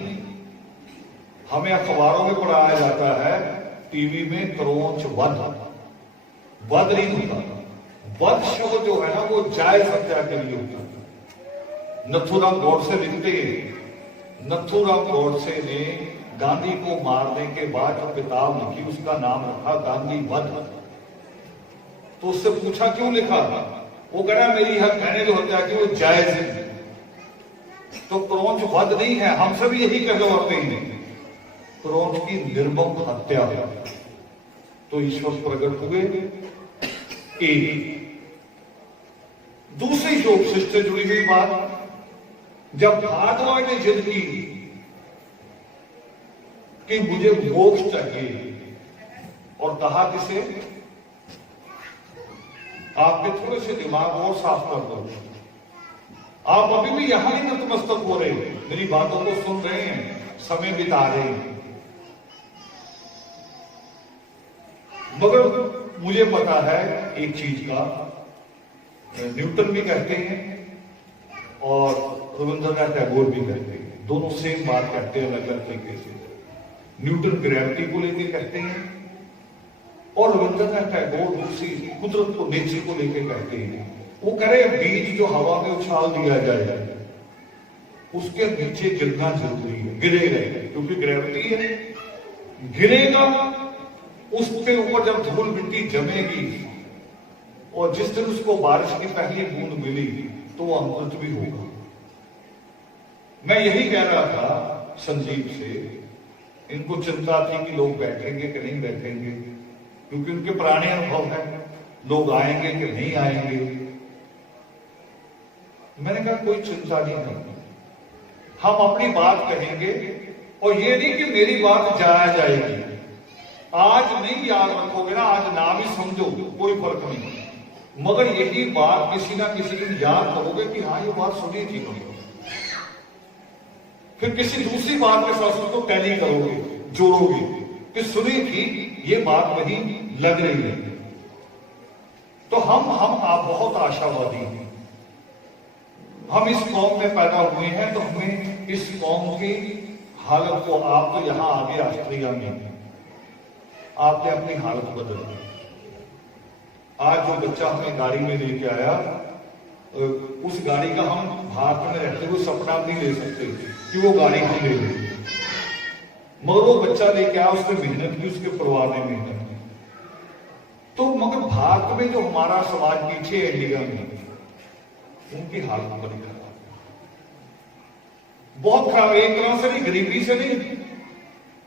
हमें अखबारों में पढ़ाया जाता है, टीवी में क्रौंच वध, वध नहीं होता। वध शब्द जो है ना, वो जायज हत्या के लिए होता है। नथुराम गोडसे लिखते हैं, नथुराम गोडसे ने गांधी को मारने के बाद जो किताब लिखी उसका नाम रखा गांधी वध। तो उससे पूछा क्यों लिखा? वो कह रहा मेरी हक मैंने जो हत्या की वो जायज है। तो क्रौंच वध नहीं है, हम सब यही कहते हैं, क्रौंच की निर्मम हत्या है। तो ईश्वर प्रकट हुए। एक दूसरी जो उपशिष्ट से जुड़ी हुई बात, जब भारद्वाज ने जिद की कि मुझे मोक्ष चाहिए, और कहा किसे? आपके थोड़े से दिमाग और साफ कर दो। आप अभी भी यहां ही नतमस्तक हो रहे हैं, मेरी बातों को सुन रहे हैं, समय बिता रहे हैं, मगर मुझे पता है एक चीज का, न्यूटन भी कहते हैं और रविंद्रनाथ टैगोर भी कहते हैं, दोनों सेम बात कहते हैं अलग अलग तरीके से। न्यूटन ग्रेविटी को लेकर कहते हैं और रविंद्रनाथ टैगोर दूसरी कुदरत को, नेचर को लेकर कहते हैं। वो कह रहे हैं बीज जो हवा में उछाल दिया जाए उसके नीचे गिरना जरूरी है, गिरेगा क्योंकि ग्रेविटी है, गिरेगा। उसके ऊपर जब धूल मिट्टी जमेगी और जिस दिन उसको बारिश की पहली बूंद मिली तो वो अमृत भी होगा। मैं यही कह रहा था संजीव से, इनको चिंता थी कि लोग बैठेंगे कि नहीं बैठेंगे, क्योंकि उनके पुराने अनुभव है, लोग आएंगे कि नहीं आएंगे। मैंने कहा कोई चिंता नहीं है, हम अपनी बात कहेंगे और ये नहीं कि मेरी बात जाया जाएगी। आज नहीं याद रखोगे ना, आज ना भी समझो कोई फर्क नहीं, मगर यही बात किसी ना किसी दिन याद करोगे कि हाँ ये बात सुनी थी मैंने, फिर किसी दूसरी बात के साथ उसको टैली करोगे, जोड़ोगे कि सुनी थी ये बात वही लग रही है। तो हम आप बहुत आशावादी हैं। हम इस कौम में पैदा हुए हैं तो हमें इस कौम की हालत को, आप तो यहां आगे ऑस्ट्रेलिया में, आपने अपनी हालत बदल दी। आज जो बच्चा हमें गाड़ी में लेके आया, उस गाड़ी का हम भारत में रहते हुए सपना नहीं ले सकते कि वो गाड़ी हम ले लेंगे, मगर वो बच्चा लेके आया, उसने मेहनत की, उसके परिवार ने मेहनत की। तो मगर भारत में जो हमारा समाज पीछे है इंडिया में, उनकी हालत बड़ी खराब, बहुत खराब। एक तरह से नहीं, गरीबी से नहीं,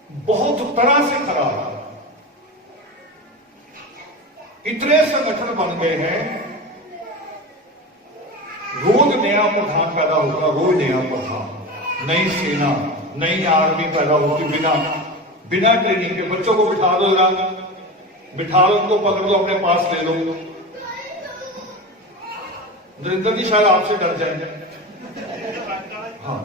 बहुत तरह से खराब। इतने संगठन बन गए हैं, रोज नया प्रधान पैदा होगा, रोज नया प्रधान, नई सेना, नई आर्मी पैदा होगी, बिना ट्रेनिंग के। बच्चों को बिठा लो, उनको पकड़ लो, अपने पास ले लो। नरेंद्र जी शायद आपसे डर जाएंगे। हाँ,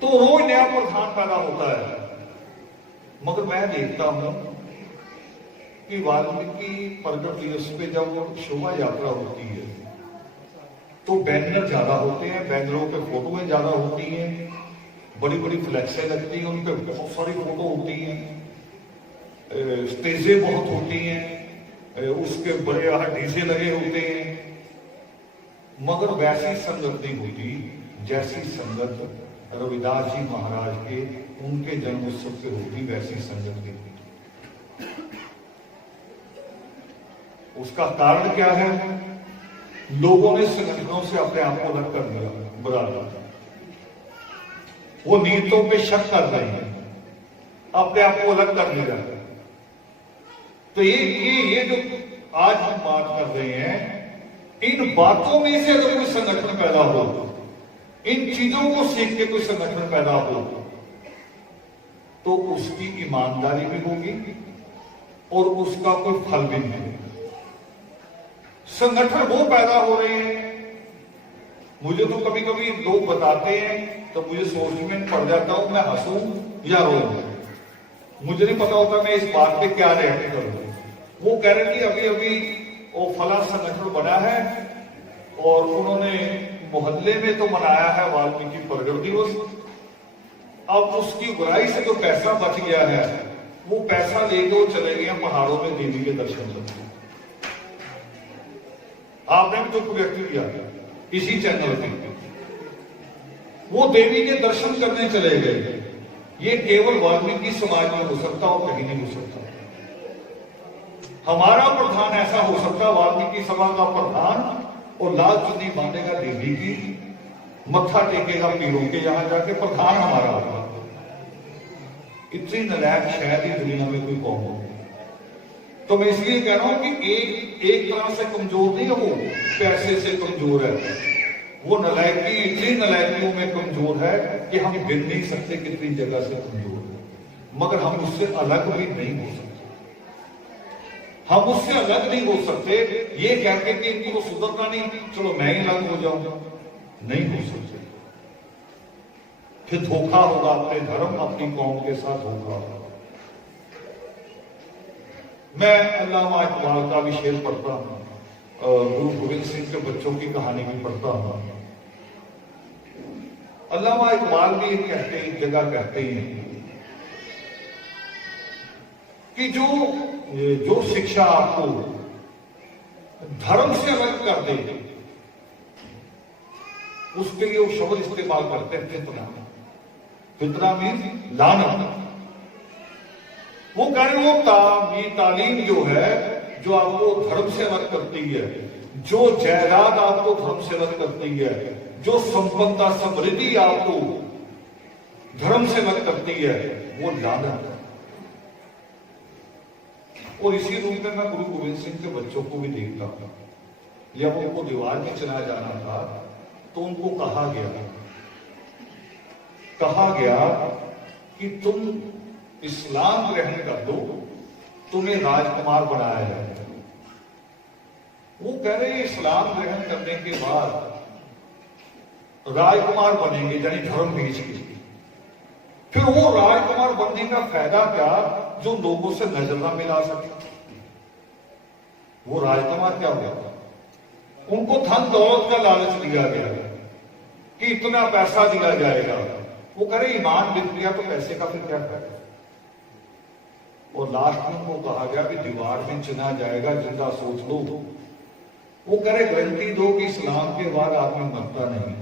तो रोज नया प्रधान पैदा होता है। मगर मैं देखता हूं कि वाल्मीकि प्रगट दिवस पे जब शोभा यात्रा होती है तो बैनर ज्यादा होते हैं, बैनरों पे फोटोएं ज्यादा होती हैं, बड़ी बड़ी फ्लैक्सें लगती हैं, उन पे बहुत सारी फोटो होती हैं, स्टेजें बहुत होती हैं, उसके बड़े डीजे लगे होते हैं, मगर वैसी संगत नहीं होती जैसी संगत रविदास जी महाराज के उनके जन्म उत्सव पे होती, वैसी संगत नहीं होती। उसका कारण क्या है? लोगों ने संगठनों से अपने आप को अलग कर दिया, बुरा लगा, वो नीयतों पे शक कर रहे हैं, अपने आप को अलग कर दिया। तो ये जो आज हम बात कर रहे हैं, इन बातों में से अगर कोई संगठन पैदा हो, इन चीजों को सीख के कोई संगठन पैदा हो, तो उसकी ईमानदारी भी होगी और उसका कोई फल भी नहीं। संगठन वो पैदा हो रहे हैं, मुझे तो कभी कभी लोग बताते हैं तो मुझे सोच में पड़ जाता हूं, मैं हंसूं या रो, मुझे नहीं पता होता मैं इस बात पे क्या रिएक्ट करूं। वो कह रहे थे अभी अभी वो फला संगठन बना है और उन्होंने मोहल्ले में तो मनाया है वाल्मीकि प्रगट दिवस, अब उसकी बुराई से जो पैसा बच गया है वो पैसा लेके वो चले गए पहाड़ों में देवी के दर्शन करने। आपने भी तो व्यक्त किया इसी चैनल पे, वो देवी के दर्शन करने चले गए। ये केवल वाल्मीकि समाज में हो सकता और कहीं नहीं हो सकता। हमारा प्रधान ऐसा हो सकता, वाल्मीकि सभा का प्रधान, और लाल चुन्नी बांधेगा देवी की, मत्था टेकेगा पीरों के, यहां जाके प्रधान हमारा होगा। इतनी नलायक शायद ही दुनिया में कोई कौम हो। तो मैं इसलिए कह रहा हूं कि एक तरह से कमजोर नहीं है, वो पैसे से कमजोर है। वो नलायकी इतनी नलायकियों में कमजोर है कि हम गिन नहीं सकते कितनी जगह से कमजोर है, मगर हम उससे अलग भी नहीं हो सकते। हम उससे अलग नहीं हो सकते ये कहते कि इनको सुधरना नहीं, चलो मैं ही अलग हो जाऊंगा, नहीं हो सकते। फिर धोखा होगा, अपने धर्म अपनी कौम के साथ धोखा होगा। मैं अल्लामा इकबाल का भी शेर पढ़ता हूं, गुरु गोविंद सिंह के बच्चों की कहानी भी पढ़ता हूं। अल्लामा इकबाल भी एक जगह कहते हैं कि जो शिक्षा आपको धर्म से अलग कर दे, उसके लिए वो शब्द इस्तेमाल करते हैं फितना। फितना मीन्स लानत। वो कह रहे वो तालीम जो है, जो आपको धर्म से अलग करती है, जो जायदाद आपको धर्म से अलग करती है, जो संपन्नता समृद्धि आपको धर्म से अलग करती है, वो लानत है। और इसी रूप में मैं गुरु गोविंद सिंह के बच्चों को भी देखता हूं। जब उनको दीवार में चला जाना था तो उनको कहा गया कि तुम इस्लाम ग्रहण कर दो, तुम्हें राजकुमार बनाया जाए। वो कह रहे इस्लाम ग्रहण करने के बाद राजकुमार बनेंगे, यानी धर्म बेच के। फिर वो राजकुमार बनने का फायदा क्या जो लोगों से नजर ना मिला सके? वो राजकुमार क्या होगा? उनको धन दौलत का लालच दिया गया कि इतना पैसा दिया जाएगा, वो करे ईमान बिक गया तो पैसे का फिर क्या फायदा। और लास्ट में उनको कहा गया कि दीवार में चिन्हा जाएगा, जिंदा सोच लो। वो करे गारंटी दो कि इस्लाम के बाद आदमी मरता नहीं,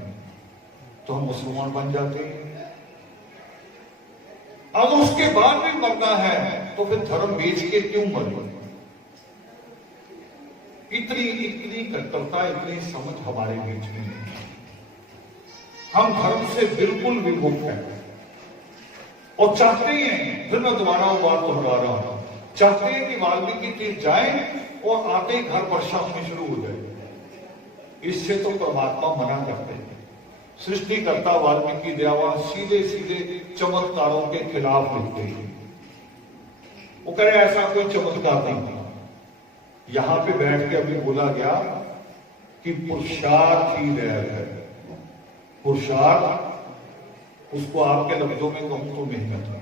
तो हम मुसलमान बन जाते हैं। अगर उसके बाद भी मरना है तो फिर धर्म बेच के क्यों मरे। इतनी कट्टरता, इतनी समझ हमारे बीच में नहीं। हम धर्म से बिल्कुल विमुख हैं और चाहते हैं, फिर मैं दोबारा वो बात दोहरा रहा हूं, चाहते हैं कि वाल्मीकि तीर्थ जाएं और आते ही घर वर्षा होनी शुरू हो जाए। इससे तो परमात्मा मना करते हैं। सृष्टिकर्ता वाल्मीकि दयावान सीधे सीधे चमत्कारों के खिलाफ लिखते हैं। वो कह रहे ऐसा कोई चमत्कार नहीं था। यहां पे बैठ के अभी बोला गया कि पुरुषार्थ ही दैव है। पुरुषार्थ, उसको आपके लफ्जों में कहूं तो मेहनत है।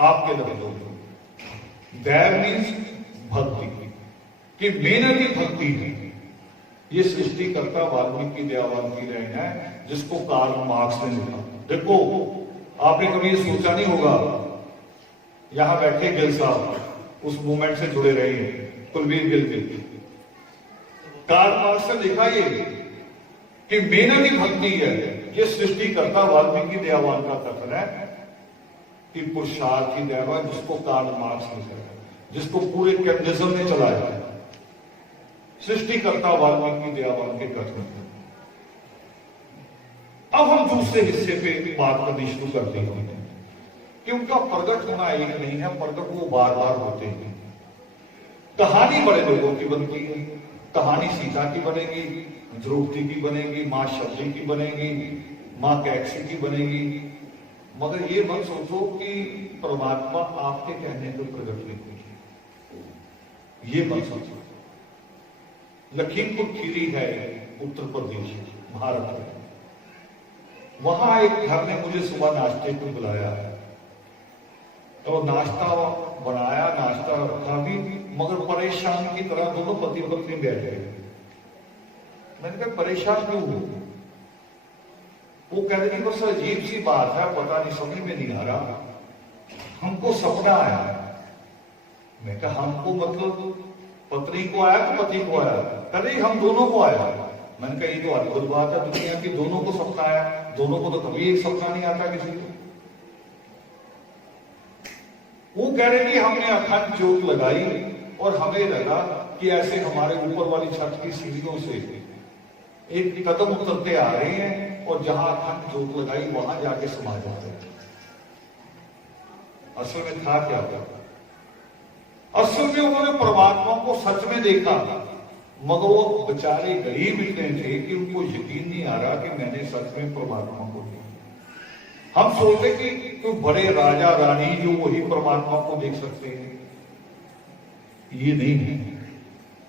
आपके लफ्जों में दैव मीन्स भक्ति, कि मेहनत ही भक्ति है। ये सृष्टिकर्ता वाल्मीकि दयावान की रहन है, जिसको कार्ल मार्क्स ने लिखा। देखो, आपने कभी ये सोचा नहीं होगा, यहां बैठे गिल साहब उस मूवमेंट से जुड़े रहे हैं, कुलवीर गिल के, कार्ल मार्क्स ने लिखा ये कि मेहनत ही भक्ति है। ये सृष्टिकर्ता वाल्मीकि दयावान का कथन है कि पुरुषार्थ ही दयावान, जिसको कार्ल मार्क्स ने लिखा, जिसको पूरे कम्युनिज्म ने चलाया है। सृष्टिकर्ता वाल्मीकि दयावान के कथन। अब हम दूसरे हिस्से पे बात करनी शुरू करते हैं कि उनका प्रकट होना एक नहीं है, प्रकट वो बार बार होते हैं। कहानी बड़े लोगों की बनती है। कहानी सीता की बनेगी, द्रौपदी की बनेगी, मां शबरी की बनेगी, मां कैकसी की बनेगी, मगर ये मत सोचो कि परमात्मा आपके कहने पर प्रकट नहीं हुई। ये मत सोचो। लखीमपुर खीरी है उत्तर प्रदेश, भारत में। वहां एक घर ने मुझे सुबह नाश्ते को बुलाया तो नाश्ता बनाया, नाश्ता रखा भी, मगर परेशान की तरह दोनों पति पत्नी बैठ गए। मैंने कहा परेशान क्यों हो? वो कह रही बस अजीब सी बात है, पता नहीं, समझ में नहीं आ रहा, हमको सपना आया। मैं कहा हमको मतलब पत्नी को आया कि पति को आया? कभी हम दोनों को आया। मैंने कहा ये तो अद्भुत बात है दुनिया की, दोनों को सपना आया। दोनों को तो कभी एक सपना नहीं आता किसी को। वो कह रहे कि हमने अखंड ज्योत लगाई और हमें लगा कि ऐसे हमारे ऊपर वाली छत की सीढ़ियों से एक कदम उतरते आ रहे हैं और जहां अखंड ज्योत लगाई वहां जाके समा जाते हैं। असल में था क्या था? असल में उन्होंने परमात्मा को सच में देखा, मगर वो बेचारे गरीब इतने थे कि उनको यकीन नहीं आ रहा कि मैंने सच में परमात्मा को देखा। हम सोचते कि कोई बड़े राजा रानी जो वही परमात्मा को देख सकते हैं, ये नहीं है।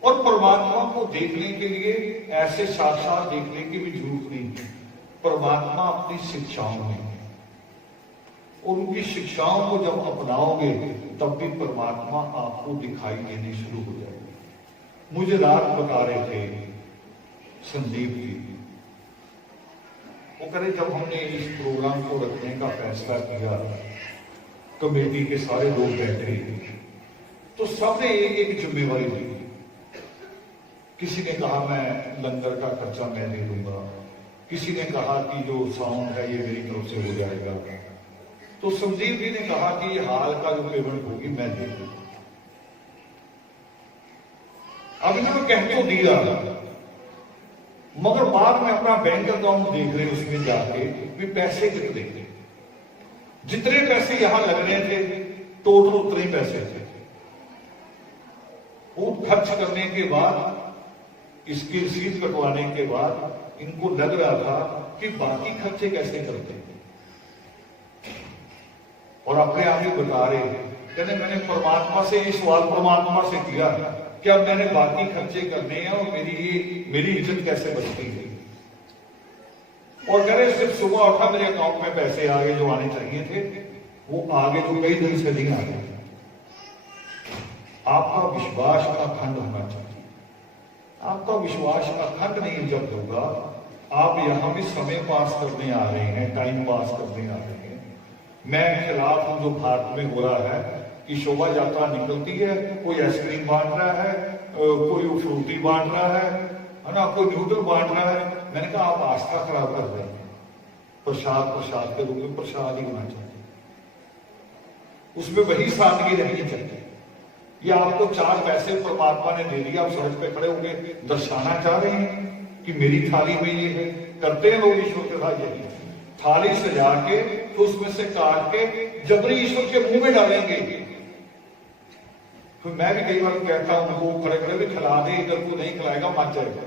और परमात्मा को देखने के लिए ऐसे साक्षात देखने की भी जरूरत नहीं है। परमात्मा अपनी शिक्षाओं में, और उनकी शिक्षाओं को जब अपनाओगे तब भी परमात्मा आपको दिखाई देने शुरू हो जाएगी। मुझे रात बता रहे थे संदीप जी, वो कह रहे जब हमने इस प्रोग्राम को रखने का फैसला किया, कमेटी के सारे लोग बैठे तो सबने एक एक जिम्मेवारी दी। किसी ने कहा मैं लंगर का खर्चा मैं दे दूंगा, किसी ने कहा कि जो साउंड है ये मेरी तरफ से हो जाएगा, तो संदीप जी ने कहा कि ये हाल का जो पेमेंट होगी मैं दे दूंगा। अब इन्होंने कह तो दिया, मगर बाद में अपना बैंक अकाउंट देख रहे उसमें जाके भी पैसे कितने थे, जितने पैसे यहां लग रहे थे टोटल उतने पैसे थे। वो खर्च करने के बाद, इसकी रसीद कटवाने के बाद इनको लग रहा था कि बाकी खर्चे कैसे करते हैं। और अपने आप ही बता रहे कहने मैंने परमात्मा से ये सवाल परमात्मा से किया कि अब मैंने बाकी खर्चे करने हैं और मेरी इज्जत कैसे बचती है। और कह रहे सिर्फ सुबह उठा मेरे अकाउंट में पैसे आ गए जो आने चाहिए थे, वो आगे जो कई दिन से नहीं आ गए। आपका विश्वास अखंड होना चाहिए। आपका विश्वास अखंड नहीं जब होगा आप यहां भी समय पास करने आ रहे हैं, टाइम पास करने आ रहे हैं। मैं खिलाफ हूं जो भारत में हो रहा है कि शोभा यात्रा निकलती है, कोई आइसक्रीम बांट रहा है, कोई फ्रूटी बांट रहा है ना, कोई नूडल बांट रहा है। मैंने कहा आप आस्था खराब कर रहे हैं। प्रसाद के रूप में प्रसाद ही होना चाहिए, उसमें वही सादगी रहनी चाहिए। ये आपको 4 पैसे परमात्मा ने दे दिया, आप सड़क पे खड़े होंगे दर्शाना चाह रहे हैं कि मेरी थाली में ये है। करते हैं लोग ईश्वर के साथ यही, थाली सजा के तो उसमें से काट के जबरी ईश्वर के मुंह में डालेंगे। तो मैं भी कई बार कहता हूं वो खड़े खड़े भी खिला दे, इधर को नहीं खिलाएगा मर जाएगा,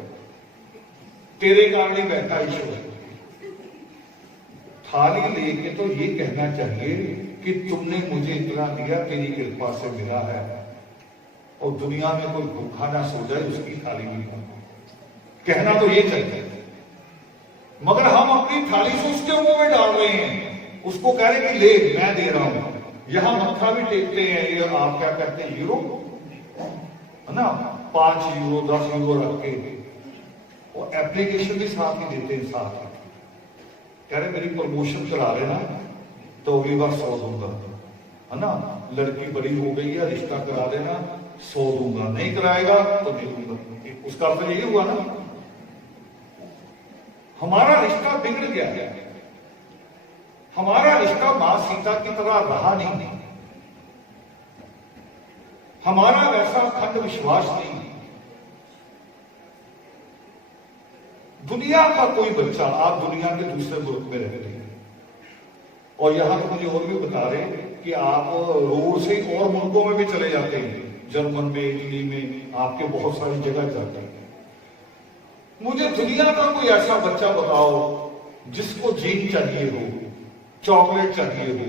तेरे कारण ही बैठा ईश्वर। थाली लेके तो ये कहना चाहिए कि तुमने मुझे इतना दिया, तेरी कृपा से मिला है, और दुनिया में कोई भूखा ना सो जाए उसकी थाली में कहना तो ये चाहिए। मगर हम अपनी थाली से उसके मुंह में डाल रहे हैं, उसको कह रहे कि ले मैं दे रहा हूं। यहां मत्था भी टेकते हैं, ये आप क्या कहते हैं यूरो है ना, 5 यूरो 10 यूरो रख के, और एप्लीकेशन भी साथ ही देते हैं, साथ कह रहे मेरी प्रमोशन करा रहे ना तो अगली बार 100 दूंगा, है ना, लड़की बड़ी हो गई है रिश्ता करा देना 100 दूंगा, नहीं कराएगा तो नहीं दूंगा। उसका अर्थ यही हुआ ना, हमारा रिश्ता बिगड़ गया है, हमारा रिश्ता मां सीता की तरह रहा नहीं, हमारा वैसा अखंड विश्वास नहीं। दुनिया का कोई बच्चा, आप दुनिया के दूसरे मुल्क में रहते हैं और यहां तो मुझे और भी बता रहे कि आप रोड से और मुल्कों में भी चले जाते हैं, जर्मन में, इटली में, आपके बहुत सारी जगह जाते हैं। मुझे दुनिया का कोई ऐसा बच्चा बताओ जिसको जीन चाहिए हो, चॉकलेट चाहिए हो,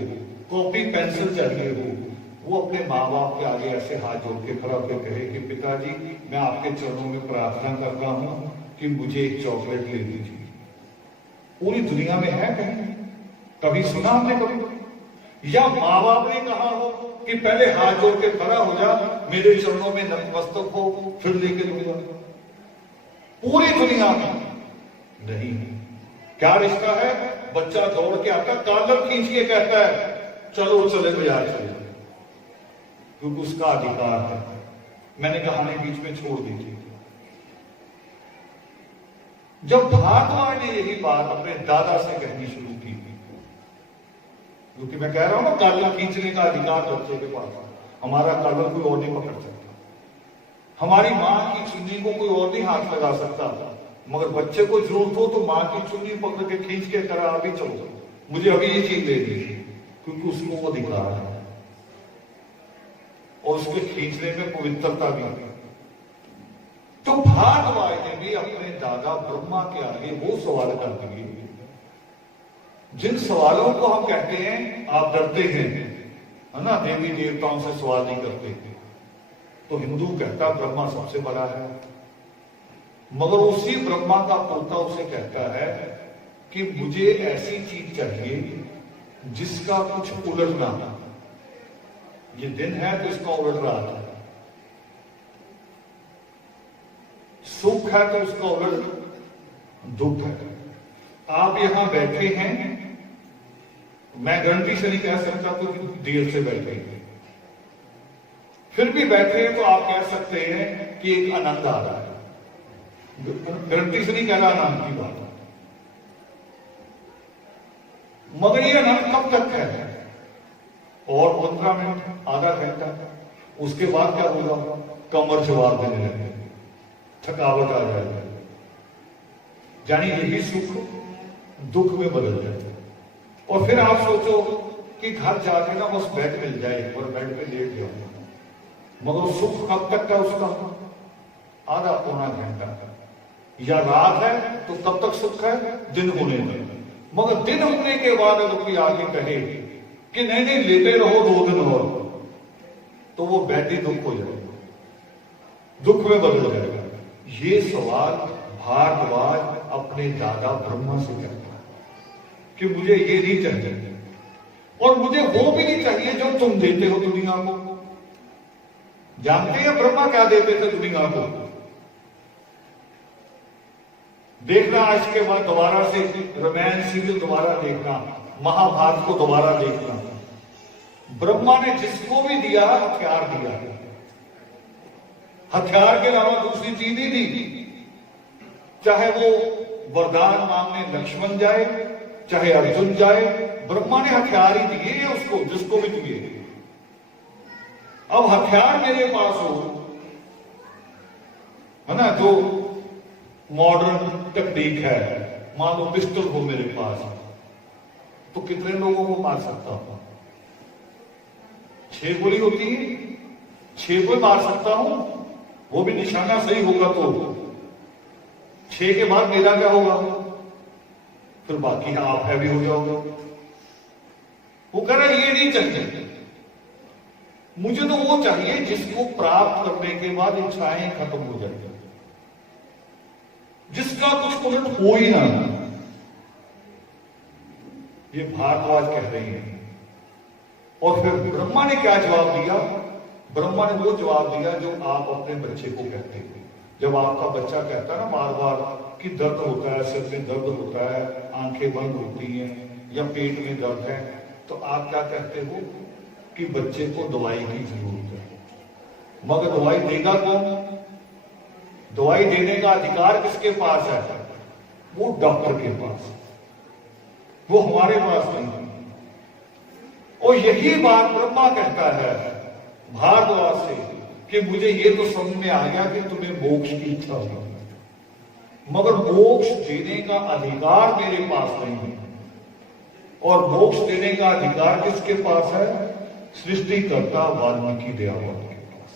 कॉपी पेंसिल चाहिए हो, वो अपने माँ बाप के आगे ऐसे हाथ जोड़ के खड़ा होकर कहे कि पिताजी मैं आपके चरणों में प्रार्थना करता हूं कि मुझे एक चॉकलेट ले दीजिए। पूरी दुनिया में है कहीं? कभी सुना आपने कभी? या माँ बाप ने कहा हो कि पहले हाथ जोड़ के खड़ा हो जा, मेरे चरणों में नतमस्तक हो, फिर लेके दूंगा? पूरी दुनिया में नहीं। क्या रिश्ता है? बच्चा दौड़ के आता, कॉलर खींच के कहता है चलो चले बाजार चले, क्योंकि उसका अधिकार है। मैंने कहानी बीच में छोड़ दी थी। जब भारद्वाज ने यही बात अपने दादा से कहनी शुरू की, क्योंकि मैं कह रहा हूं ना कॉलर खींचने का अधिकार बच्चे के पास, हमारा कॉलर कोई और नहीं पकड़ सकता, हमारी मां की चुन्नी को कोई और नहीं हाथ लगा सकता, मगर बच्चे को जरूरत हो तो मां की चुन्नी पकड़ के खींच के करा अभी चलो मुझे अभी ये चीज ले दी, क्योंकि उसको वो अधिकार है और उसके खींचने में पवित्रता भी है। तो भारद्वाज ने भी अपने दादा ब्रह्मा के आगे वो सवाल कर दिए जिन सवालों को हम कहते हैं आप डरते हैं, है ना, देवी देवताओं से सवाल नहीं करते। तो हिंदू कहता ब्रह्मा सबसे बड़ा है, मगर उसी ब्रह्मा का पोता उसे कहता है कि मुझे ऐसी चीज चाहिए जिसका कुछ उलट ना हो। ये दिन है तो इसका उलट रहा था, सुख है तो उसका उलट दुख है। आप यहां बैठे हैं, मैं गारंटी से नहीं कह सकता क्योंकि देर से बैठे हैं, फिर भी बैठे हैं तो आप कह सकते हैं कि एक आनंद आ रहा है। गारंटी से नहीं कह रहा आनंद की बात, मगर ये आनंद कब तक है? और 15 मिनट, आधा घंटा, उसके बाद क्या होगा? कमर जवाब देने लगे, थकावट आ जाएगी, यानी यही सुख दुख में बदल जाए। और फिर आप सोचो कि घर जाके ना बस बेड मिल जाए और बेड पे लेट जाओ, मगर सुख कब तक का उसका? आधा पौना घंटा। या रात है तो तब तक सुख है दिन होने में, मगर दिन होने के बाद अगर कोई आगे कहे कि नहीं नहीं लेते रहो 2 दिन और, तो वो बेड ही दुख हो जाएगा, दुख में बदल जाएगा। ये सवाल भारद्वाज अपने दादा ब्रह्मा से करता है कि मुझे ये नहीं चाहिए और मुझे वो भी नहीं चाहिए जो तुम देते हो दुनिया को। जानते हैं ब्रह्मा क्या देते थे दुनिया को? देखना इसके बाद दोबारा से रामायण सीरियल दोबारा देखना, महाभारत को दोबारा देखना। ब्रह्मा ने जिसको भी दिया हथियार दिया, हथियार के अलावा दूसरी चीज ही दी। चाहे वो वरदान मांगने लक्ष्मण जाए, चाहे अर्जुन जाए, ब्रह्मा ने हथियार ही दिए उसको, जिसको भी दिए। अब हथियार मेरे पास हो, है ना, जो मॉडर्न टेक्निक है, मान लो पिस्टल हो मेरे पास, तो कितने लोगों को मार सकता हूं? 6 गोली होती है, 6 को मार सकता हूं, वो भी निशाना सही होगा तो। 6 के बाद मेरा क्या होगा? फिर बाकी आप हैवी हो जाओगे। वो कह रहा ये नहीं चाहिए मुझे, तो वो चाहिए जिसको प्राप्त करने के बाद इच्छाएं खत्म हो जाए, जिसका कुछ उलट हो ही ना। ये भारद्वाज कह रही है। और फिर ब्रह्मा ने क्या जवाब दिया? ब्रह्मा ने वो जवाब दिया जो आप अपने बच्चे को कहते हैं। जब आपका बच्चा कहता है ना बार बार कि दर्द होता है, सिर में दर्द होता है, आंखें बंद होती हैं या पेट में दर्द है, तो आप क्या कहते हो कि बच्चे को दवाई की जरूरत है। मगर दवाई देगा कौन? दवाई देने का अधिकार किसके पास है? वो डॉक्टर के पास, वो हमारे पास नहीं। और यही बात ब्रह्मा कहता है भारद्वाज से कि मुझे ये तो समझ में आ गया कि तुम्हें मोक्ष की इच्छा होगी, मगर मोक्ष देने का अधिकार मेरे पास नहीं है। और मोक्ष देने का अधिकार किसके पास है? सृष्टिकर्ता वाल्मीकि दयावान के पास।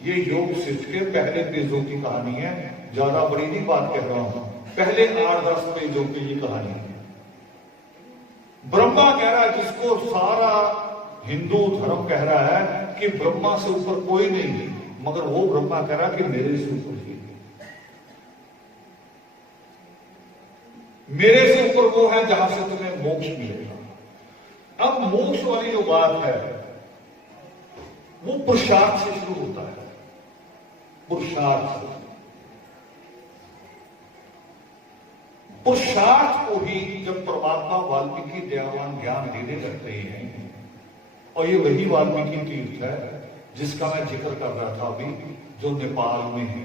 ये योग सृष्टि के पहले पेजों की कहानी है, ज्यादा बड़ी नहीं बात कह रहा हूं, पहले 8-10 पेजों की ये कहानी है। ब्रह्मा कह रहा है, जिसको सारा हिंदू धर्म कह रहा है कि ब्रह्मा से ऊपर कोई नहीं, मगर वो ब्रह्मा कह रहा है कि मेरे से ऊपर ही, मेरे से ऊपर वो है जहां से तुम्हें मोक्ष मिलेगा। अब मोक्ष वाली जो बात है वो पुरुषार्थ से शुरू होता है। पुरुषार्थ से, पुरुषार्थ को ही जब परमात्मा वाल्मीकि दयावान ज्ञान देने लगते हैं, और ये वही वाल्मीकि तीर्थ है जिसका मैं जिक्र कर रहा था अभी, जो नेपाल में है।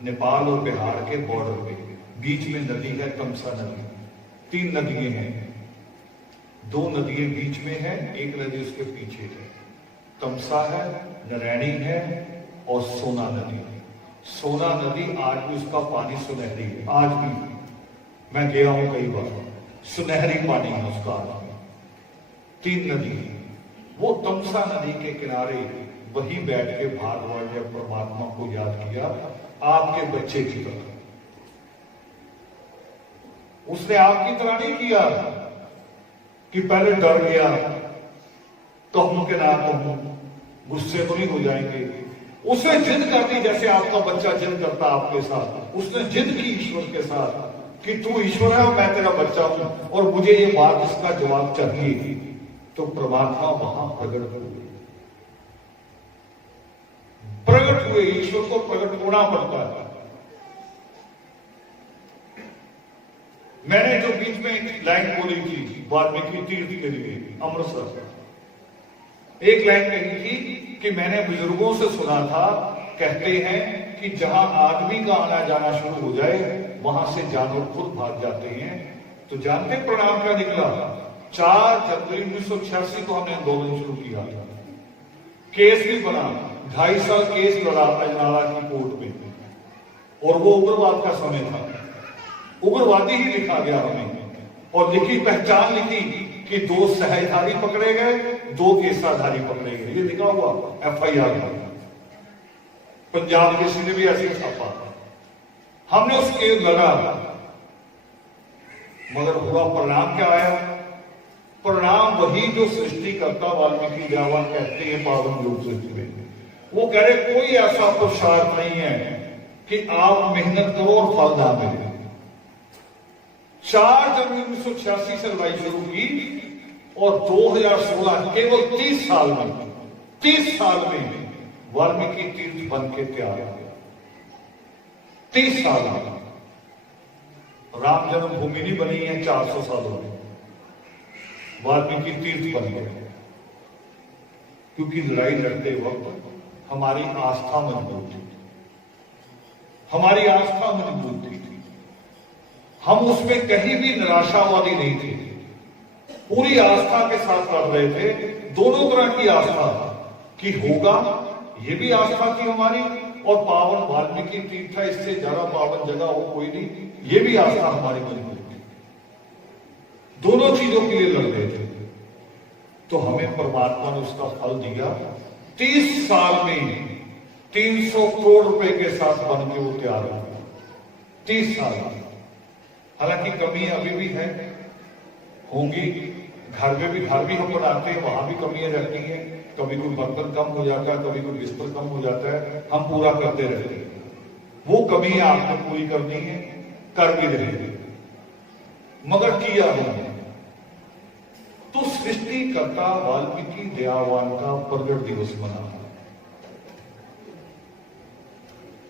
नेपाल और बिहार के बॉर्डर पे बीच में नदी है तमसा नदी। 3 नदियां हैं, 2 नदियां बीच में है, एक नदी उसके पीछे है। तमसा है, नारायणी है और सोना नदी। सोना नदी आज भी उसका पानी सुनहरी है, आज भी मैं गया हूं कई बार, सुनहरी पानी है उसका आज भी। 3 नदी, वो तमसा नदी के किनारे वही बैठ के भारद्वाज ने परमात्मा को याद किया आपके बच्चे की तरह। उसने आपकी तरह नहीं किया कि पहले डर गया, कहूं कि ना कहूं, गुस्से तो नहीं हो जाएंगे। उसने जिद कर दी जैसे आपका बच्चा जिद करता आपके साथ। उसने जिद की ईश्वर के साथ कि तू ईश्वर है और मैं तेरा बच्चा हूं और मुझे ये बात इसका जवाब चाहिए। तो परमात्मा वहां प्रकट हुए, प्रकट हुए। ईश्वर को प्रकट होना पड़ता है। मैंने जो बीच में एक लाइन बोली थी वाल्मीकि तीर्थ के लिए अमृतसर से, एक लाइन कही थी कि मैंने बुजुर्गों से सुना था, कहते हैं कि जहां आदमी का आना जाना शुरू हो जाए वहां से जानवर खुद भाग जाते हैं। तो जानते परिणाम क्या निकला? 4 जनवरी 1986 को हमने आंदोलन शुरू किया, केस भी बना, 2.5 साल केस लड़ा अजनाला की कोर्ट में, और वो उग्रवाद का समय था। उग्रवादी ही लिखा गया हमें, और लिखी पहचान लिखी कि 2 सहजधारी पकड़े गए, 2 केसाधारी पकड़े गए। ये लिखा हुआ FIR में। पंजाब किसी ने भी ऐसे छापा। हमने उस केस लड़ा, मगर हुआ परिणाम क्या आया? परिणाम वही जो सृष्टिकर्ता वाल्मीकि दयावान कहते हैं पावन योग सृष्टि में। वो कह रहे कोई ऐसा पुरुषार्थ नहीं है कि आप मेहनत करो और फल ना मिले। 4 जनवरी 1986 से लड़ाई शुरू की और 2016 केवल 30 साल में वाल्मीकि तीर्थ बन के तैयार हो गया। 30 साल में राम जन्मभूमि नहीं बनी है, 400 सालों में वाल्मीकि तीर्थ बन गए, क्योंकि लड़ाई लड़ते वक्त हमारी आस्था मजबूत थी, हमारी आस्था मजबूत थी। हम उसमें कहीं भी निराशावादी नहीं थे, पूरी आस्था के साथ लड़ रहे थे। दोनों तरह की आस्था कि होगा, ये भी आस्था थी हमारी, और पावन वाल्मीकि तीर्थ है, इससे ज्यादा पावन जगह हो कोई नहीं, ये भी आस्था हमारी मजबूत थी। दोनों चीजों के लिए लड़ रहे थे, तो हमें परमात्मा ने उसका फल दिया। 30 साल में 300 करोड़ रुपए के साथ बन के वो तैयार हो गया, 30 साल में। हालांकि कमी अभी भी है, होंगी, घर में भी, घर भी हम बनाते हैं, वहां भी कमियां रहती हैं। कभी कोई बर्तन कम हो जाता है, कभी कोई बिस्तर कम हो जाता है, हम पूरा करते रहते हैं। वो कमियां आपको पूरी करनी है, कर भी रहे हैं, मगर किया हमने। तो सृष्टिकर्ता वाल्मीकि दयावान का प्रगट दिवस मना,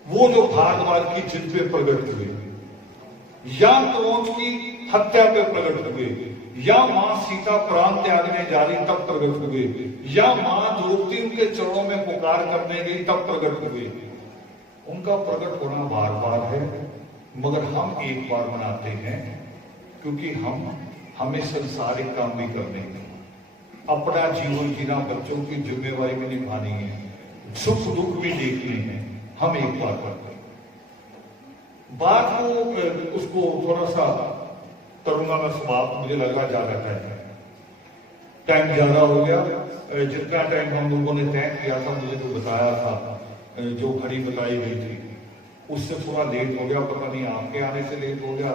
वो जो भारद्वाज की जिद पे प्रगट हुए, या क्रोध की हत्या पे प्रकट हुए, या मां सीता प्राण त्यागने जा रही तब प्रकट हुए, या मां द्रौपदी उनके चरणों में पुकार करने गई तब प्रकट हुए। उनका प्रकट होना बार बार है, मगर हम एक बार मनाते हैं, क्योंकि हमें संसारिक काम भी करने हैं, अपना जीवन जीना, बच्चों की जिम्मेवारी भी निभानी है, सुख दुख भी देखने हैं, हम एक बार करते हैं। बात को उसको थोड़ा सा करूंगा मैं समाप्त, मुझे लगा जा रहा है, टाइम ज्यादा हो गया। जितना टाइम हम लोगों ने तय किया था, मुझे जो बताया था, जो घड़ी बताई गई थी, उससे थोड़ा लेट हो गया। पता नहीं आपके आने से लेट हो गया,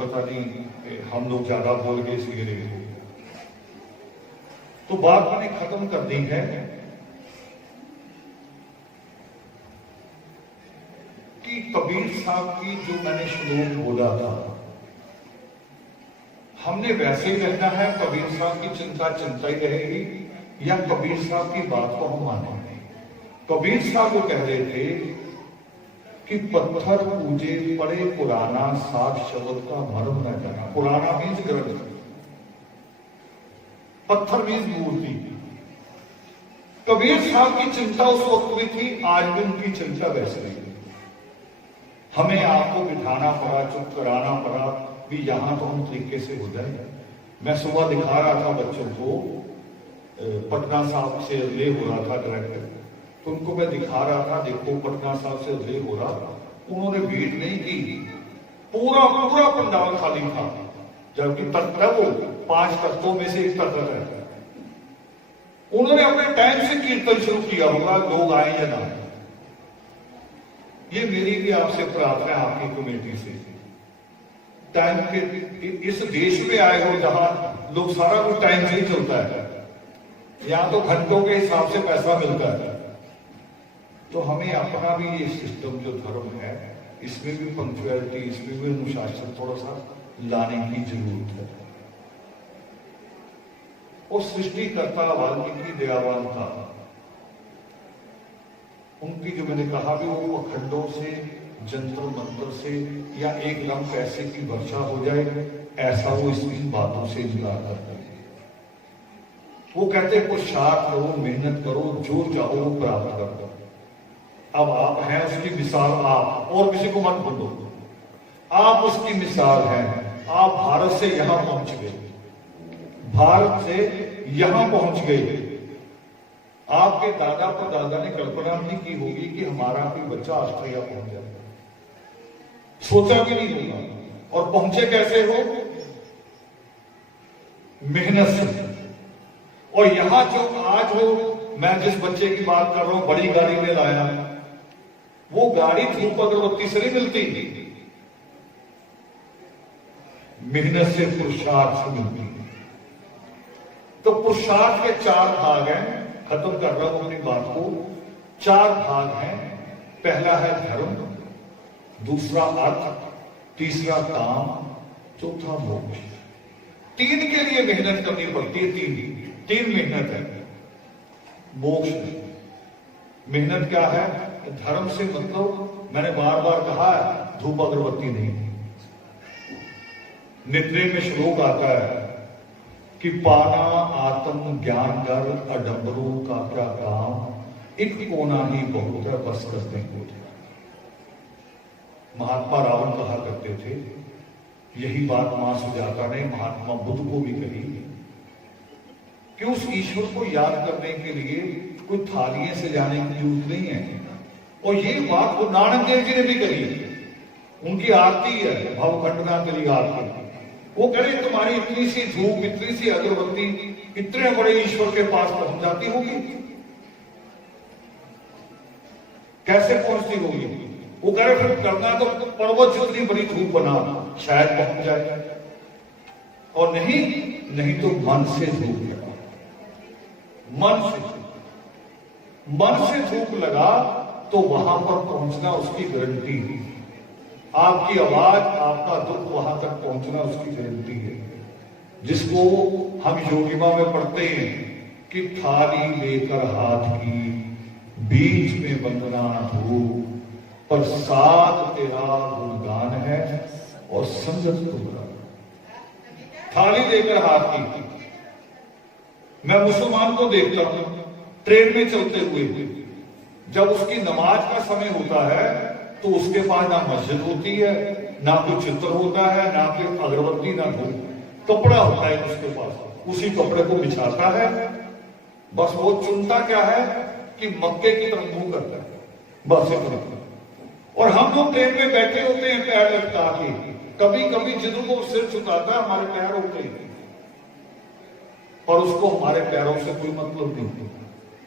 पता नहीं हम लोग ज्यादा बोल गए इसलिए लेट हो गया। तो बात मैंने खत्म कर दी है कि कबीर साहब की जो मैंने श्लोक बोला था, हमने वैसे ही रहना है, कबीर साहब की चिंता चिंता ही रहेगी, या कबीर साहब की बात को हम मानेंगे। कबीर साहब वो कह रहे थे कि पत्थर पूजे पड़े पुराना, सात शब्द का मर्म न जाना। पुराना मीन्स ग्रंथ, पत्थर मीन्स मूर्ति। कबीर साहब की चिंता उस वक्त भी थी, आज भी उनकी चिंता वैसे ही। हमें आपको बिठाना पड़ा, चुप कराना पड़ा भी, यहां तो हम तरीके से हो जाए। मैं सुबह दिखा रहा था बच्चों को, पटना साहब से ले हो रहा था डायरेक्टर, तो उनको मैं दिखा रहा था, देखो पटना साहब से ले हो रहा। उन्होंने भीड़ नहीं की, पूरा पूरा पंडाल खाली था, जबकि तख्त है वो 5 तख्तों में से एक तख्त है। उन्होंने अपने टाइम से कीर्तन शुरू किया होगा, लोग आए या ना। ये मेरी भी आपसे प्रार्थना है, आपकी कमेटी से, टाइम के इस देश में आए हो जहां लोग सारा कुछ टाइम से ही चलता है, यहां तो घंटों के हिसाब से पैसा मिलता है। तो हमें अपना भी ये सिस्टम जो धर्म है, इसमें भी पंक्चुअलिटी, इसमें भी अनुशासन थोड़ा सा लाने की जरूरत है। और सृष्टिकर्ता वाल्मीकि दयावान था, उनकी जो मैंने कहा भी, वो अखंडों से, जंतर मंत्र से, या एकदम पैसे की वर्षा हो जाए, ऐसा वो इन बातों से इंकार करते हैं। वो कहते पुरुषार्थ करो, मेहनत करो, जो चाहो वो प्राप्त करो। अब आप हैं उसकी मिसाल, आप और किसी को मत बोलो, आप उसकी मिसाल हैं। आप भारत से यहां पहुंच गए, भारत से यहां पहुंच गए। आपके दादा परदादा ने कल्पना नहीं की होगी कि हमारा कोई बच्चा ऑस्ट्रेलिया पहुंच जाए, सोचा भी नहीं होगा। और पहुंचे कैसे हो? मेहनत से। और यहां जो आज हो, मैं जिस बच्चे की बात कर रहा हूं, बड़ी गाड़ी में लाया, वो गाड़ी धूप अगरबत्ती से नहीं मिलती, मेहनत से, पुरुषार्थ से मिलती है। तो पुरुषार्थ के 4 भाग हैं, खत्म कर रहा हूं अपनी बात को। 4 भाग हैं। पहला है धर्म, दूसरा अर्थ, तीसरा काम, चौथा मोक्ष। 3 के लिए मेहनत करनी पड़ती है, 3 मेहनत है। मोक्ष मेहनत क्या है? धर्म से मतलब मैंने बार बार कहा है, धूप अगरबत्ती नहीं। नित्य में श्लोक आता है कि पाना आत्म ज्ञान कर अडंबरों का क्या काम, एक कोना ही बहुत है बस करते को। महात्मा रावण कहा करते थे, यही बात मां सुजाता ने महात्मा बुद्ध को भी कही कि उस ईश्वर को याद करने के लिए कोई थालियां से जाने की जरूरत नहीं है। और ये बात वो नानक देव जी ने भी कही, उनकी आरती है भवखंडना के लिए आरती। वो कह रहे तुम्हारी इतनी सी धूप, इतनी सी अगरबत्ती इतने बड़े ईश्वर के पास पहुंच जाती होगी, कैसे पहुंचती होगी? वो कह रहे फिर करना तो पर्वत जितनी बड़ी धूप बना, शायद पहुंच जाए। और नहीं तो मन से धूप लगा, मन से धूप लगा तो वहां पर पहुंचना उसकी गारंटी है। आपकी आवाज, आपका दुख वहां तक पहुंचना उसकी गारंटी है। जिसको हम योगिमा में पढ़ते हैं कि थाली लेकर हाथ की बीच में वंदना धूप, प्रसाद तेरा गुणगान है और संगत तुम्हारा। थाली लेकर हाथ की। मैं मुसलमान को देखता हूं ट्रेन में चलते हुए, जब उसकी नमाज का समय होता है तो उसके पास ना मस्जिद होती है, ना कोई चित्र होता है, ना कोई अगरबत्ती, ना धूप, कपड़ा होता है उसके पास, उसी कपड़े को बिछाता है। बस वो चुनता क्या है कि मक्के की तरफ मुंह करता है, बस इतना। और हम लोग ट्रेन में बैठे होते हैं पैर लटका के, कभी कभी जिधर को सिर झुकाता है हमारे पैर होते हैं, और उसको हमारे पैरों से कोई मतलब नहीं।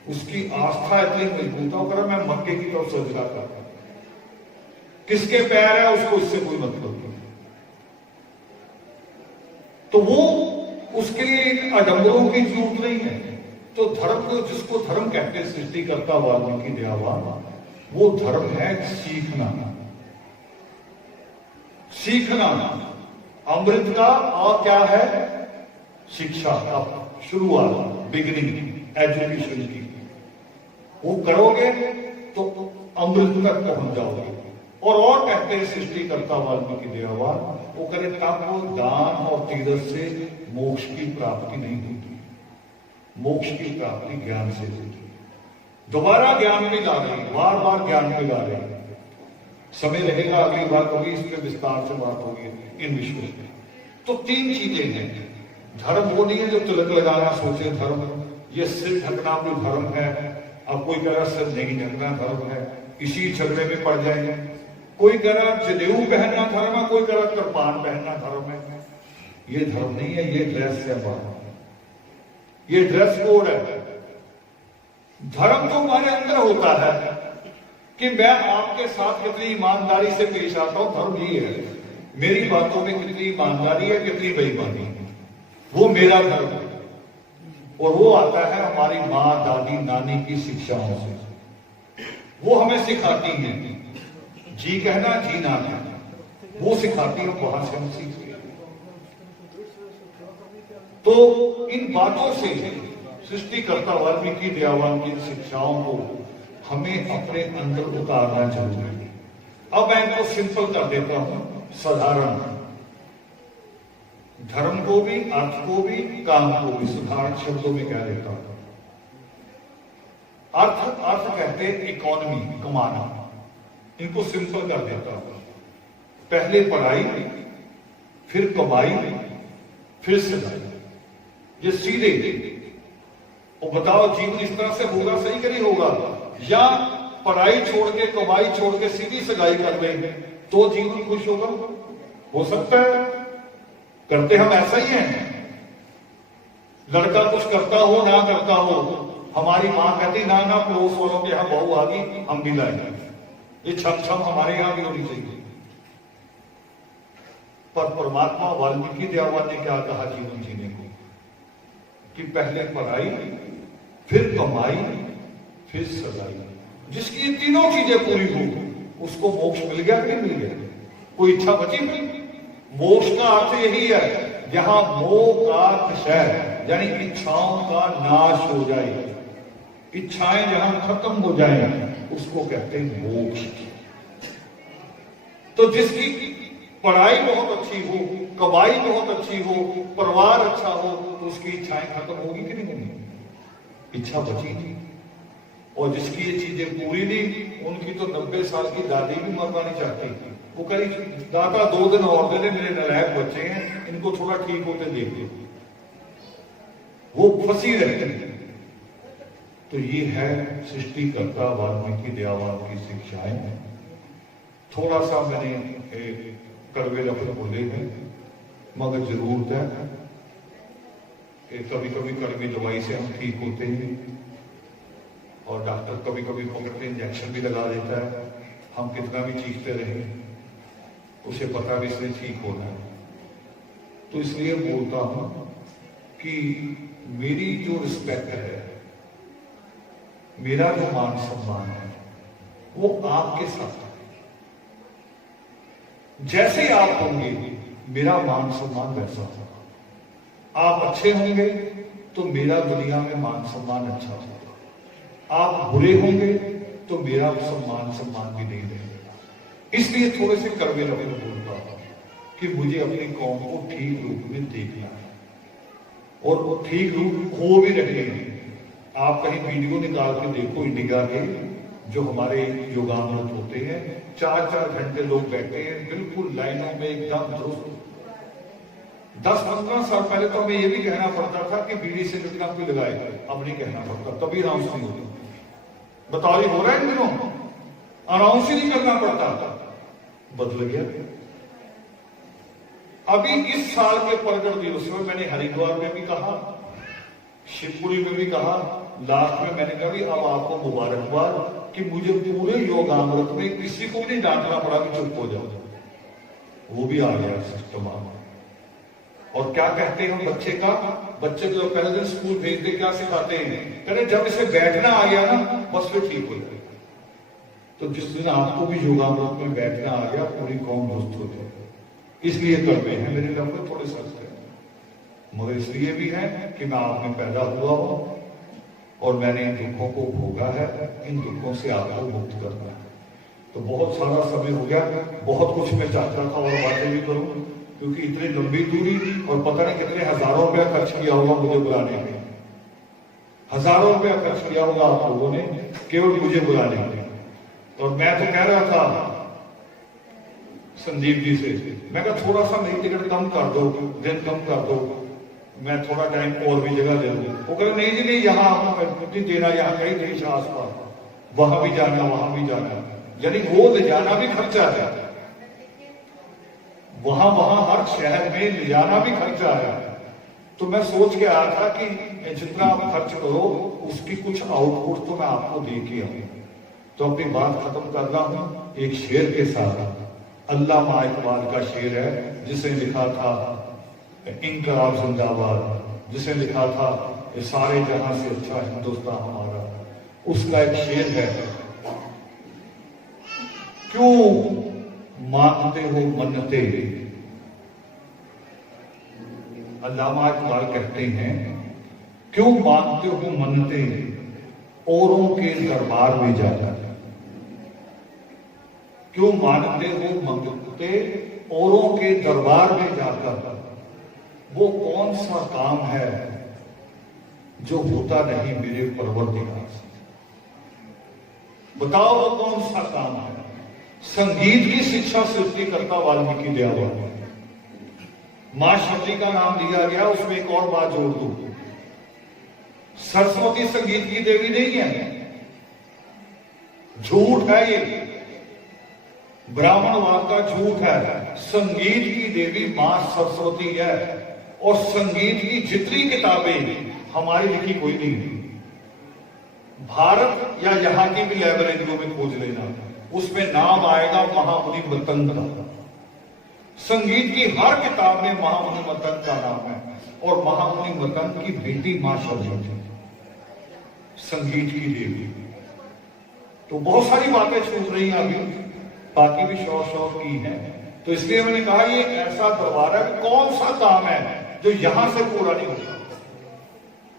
उसकी आस्था इतनी मजबूत होकर मैं मक्के की तरफ सजदा करता, किसके पैर है उसको इससे कोई मतलब नहीं। तो वो उसके लिए आडंबरों की जरूरत नहीं है। तो धर्म को, जिसको धर्म कहते हैं सृष्टि करता वाल्मीकि दयावान, वो धर्म है सीखना। सीखना अमृत का और क्या है? शिक्षा का शुरुआत, बिगिनिंग एजुकेशन की। वो करोगे तो अमृत तक पहुंच जाओगे। और कहते हैं सृष्टि करता वाल्मीकि दयावान, वो करे तब वो दान और तीरथ से मोक्ष की प्राप्ति नहीं होती। मोक्ष की प्राप्ति ज्ञान से होती। दोबारा ज्ञान में ला रही, बार बार ज्ञान में ला रही। समय रहेगा, अगली बात होगी, इस पर विस्तार से बात होगी इन विषयों में। तो तीन चीजें हैं। धर्म वो नहीं है जो तिलक लगाना सोचे धर्म, ये सिर ढकना कोई धर्म है। अब कोई कह रहा सिर नहीं ढकना धर्म है, इसी झगड़े में पड़ जाएंगे। कोई कह रहा जनेऊ पहनना धर्म है, कोई कह रहा कृपान पहनना धर्म है। ये धर्म नहीं है, ये ड्रेस है बात, ये ड्रेस कोड है। धर्म तो हमारे अंदर होता है कि मैं आपके साथ कितनी ईमानदारी से पेश आता हूं, धर्म ही है। मेरी बातों में कितनी ईमानदारी है, कितनी बेईमानी है, वो मेरा धर्म है। और वो आता है हमारी माँ, दादी, नानी की शिक्षाओं से। वो हमें सिखाती हैं जी कहना, जी ना कहना, वो सिखाती है, वहां से हम सीखते हैं। तो इन बातों से सृष्टिकर्ता वाल्मीकि दयावान की शिक्षाओं को हमें अपने अंदर उतारना जरूरी है। अब मैं इनको सिंपल कर देता हूं, साधारण। धर्म को भी, अर्थ को भी, काम को भी साधारण शब्दों में कह देता हूं। अर्थ कहते हैं इकोनॉमी, कमाना। इनको सिंपल कर देता हूं। पहले पढ़ाई, फिर कमाई, फिर सगाई। ये सीधे। और बताओ जीवन इस तरह से होगा, सही कि नहीं होगा? या पढ़ाई छोड़ के, कमाई छोड़ के सीधी सगाई कर लेंगे तो जीवन खुश होगा? हो सकता है। करते हम ऐसा ही हैं। लड़का कुछ करता हो ना करता हो, हमारी मां कहती ना ना पड़ोस वालों के यहां बहू आ गई, हम भी लाएंगे। ये छम छम हमारे यहां भी होनी चाहिए। पर परमात्मा वाल्मीकि दयावान ने क्या कहा जीवन जीने को? कि पहले पढ़ाई, फिर कमाई, फिर सगाई। जिसकी तीनों चीजें पूरी हो उसको मोक्ष मिल गया कि नहीं मिल गया? कोई इच्छा बची नहीं? मोक्ष का अर्थ यही है जहां मोह का क्षय, यानी इच्छाओं का नाश हो जाए, इच्छाएं जहां खत्म हो जाए, उसको कहते हैं मोक्ष। तो जिसकी पढ़ाई बहुत अच्छी हो, कमाई बहुत अच्छी हो, परिवार अच्छा हो, तो उसकी इच्छाएं खत्म होगी कि नहीं होगी? इच्छा बची थी। और जिसकी ये चीजें पूरी नहीं, उनकी तो 90 साल की दादी भी मरना नहीं चाहती। वो करी दादा 2 दिन और दे दे, मेरे नालायक बच्चे हैं, इनको थोड़ा ठीक होते देख दो। वो फंसी रहती है। तो ये है सृष्टिकर्ता वाल्मीकि दयावान की शिक्षाएं। थोड़ा सा मैंने कड़वे लफ्ज बोले हैं, मगर जरूरत है कि कभी कभी कड़वी दवाई से हम ठीक होते हैं, और डॉक्टर कभी कभी पकड़ के इंजेक्शन भी लगा देता है। हम कितना भी चीखते रहे, उसे पता भी इसलिए ठीक होना है। तो इसलिए बोलता हूं कि मेरी जो रिस्पेक्ट है, मेरा जो मान सम्मान है, वो आपके साथ है। जैसे आप होंगे मेरा मान सम्मान वैसा होगा। आप अच्छे होंगे तो मेरा दुनिया में मान सम्मान अच्छा होगा। आप बुरे होंगे तो मेरा सम्मान भी नहीं रहेगा। इसलिए थोड़े से कड़वे लफ्ज बोलता हूं कि मुझे अपनी कौम को ठीक रूप में देखना है, और वो ठीक रूप हो भी रहे हैं। आप कहीं वीडियो निकाल के देखो इंडिया के, जो हमारे योगामृत होते हैं, 4-4 घंटे लोग बैठे हैं बिल्कुल लाइनों में एकदम दुरुस्त। 10-15 साल पहले तो हमें यह भी कहना पड़ता था कि बीड़ी से निकला कोई लगाए, अब नहीं कहना पड़ता, तभी अनाउंस नहीं होती। बताओ हो रहा है इन दिनों, अनाउंस ही नहीं करना पड़ता, बदल गया। अभी इस साल के प्रगट दिवस में मैंने हरिद्वार में भी कहा, शिवपुरी में भी कहा, लास्ट में मैंने कहा अब आपको मुबारकबाद कि मुझे पूरे योगामृत में किसी को नहीं डांटना पड़ा कि चुप हो जाओ। वो भी आ गया सिस्टम। और क्या कहते हैं हम बच्चे को पहले दिन स्कूल भेजते क्या सिखाते हैं? कहते जब इसे बैठना आ गया ना, बस फिर ठीक हो जाए। तो जिस दिन आपको भी योगामृत में बैठना आ गया, पूरी कौम दुरुस्त हो जाए। इसलिए करते हैं मेरे लफ्ज थोड़े सख्त हैं, मगर इसलिए भी है कि मैं आप में पैदा हुआ हूं और मैंने इन दुखों को भोगा है। इन दुखों से आपको मुक्त करना है। तो बहुत सारा समय हो गया, बहुत कुछ मैं चाहता था और बातें भी करूं, क्योंकि इतनी लंबी दूरी और पता नहीं कितने हजारों रुपया खर्च किया होगा मुझे बुलाने में। हजारों रुपया खर्च किया होगा आप लोगों ने केवल मुझे बुलाने में। और मैं तो कह रहा था संदीप जी से, मैं कहा थोड़ा सा मेरी टिकट कम कर दो, दिन कम कर दो, मैं थोड़ा टाइम और भी जगह दे दूं। वो कह नहीं जी नहीं, यहाँ आपको नहीं देना, यहाँ कई देश आसपास, वहां भी जाना वहां भी जाना, यानी वो ले जाना भी खर्चा है। वहां हर शहर में ले जाना भी खर्चा है। तो मैं सोच के आया था कि जितना आप खर्च करो उसकी कुछ आउटपुट तो मैं आपको दे के आऊं। तो अपनी बात खत्म कर रहा हूं एक शेर के साथ। अल्लामा इकबाल का शेर है, जिसे लिखा था इंकलाब जिंदाबाद, जिसे लिखा था सारे जहां से अच्छा हिंदुस्तान हमारा। उसका एक शेर है, क्यों मांगते हो मन्नते। अल्लामा इकबाल कहते हैं, क्यों मांगते हो मन्नते औरों के दरबार में जाकर। क्यों मांगते हो मन्नते औरों के दरबार में जाकर। वो कौन सा काम है जो होता नहीं मेरे परवरदिगार से। बताओ वो कौन सा काम है। संगीत की शिक्षा सृष्टिकर्ता वाल्मीकि दयावान। मां शक्ति का नाम दिया गया, उसमें एक और बात जोड़ दूं, सरस्वती संगीत की देवी नहीं है, झूठ है ये, ब्राह्मणवाद का झूठ है। संगीत की देवी मां सरस्वती है। और संगीत की जितनी किताबें हमारी लिखी कोई नहीं, भारत या यहां की भी लाइब्रेरियों में खोज लेना, उसमें नाम आएगा महामुनि मतंग का। संगीत की हर किताब में महामुनि मतंग का नाम है। और महामुनि मतंग की बेटी मां सरस्वती, संगीत की देवी। तो बहुत सारी बातें छूट रही हैं अभी, बाकी भी शौक की है। तो इसलिए मैंने कहा ये ऐसा दरबार है, कौन सा काम है जो यहां से पूरा नहीं होता।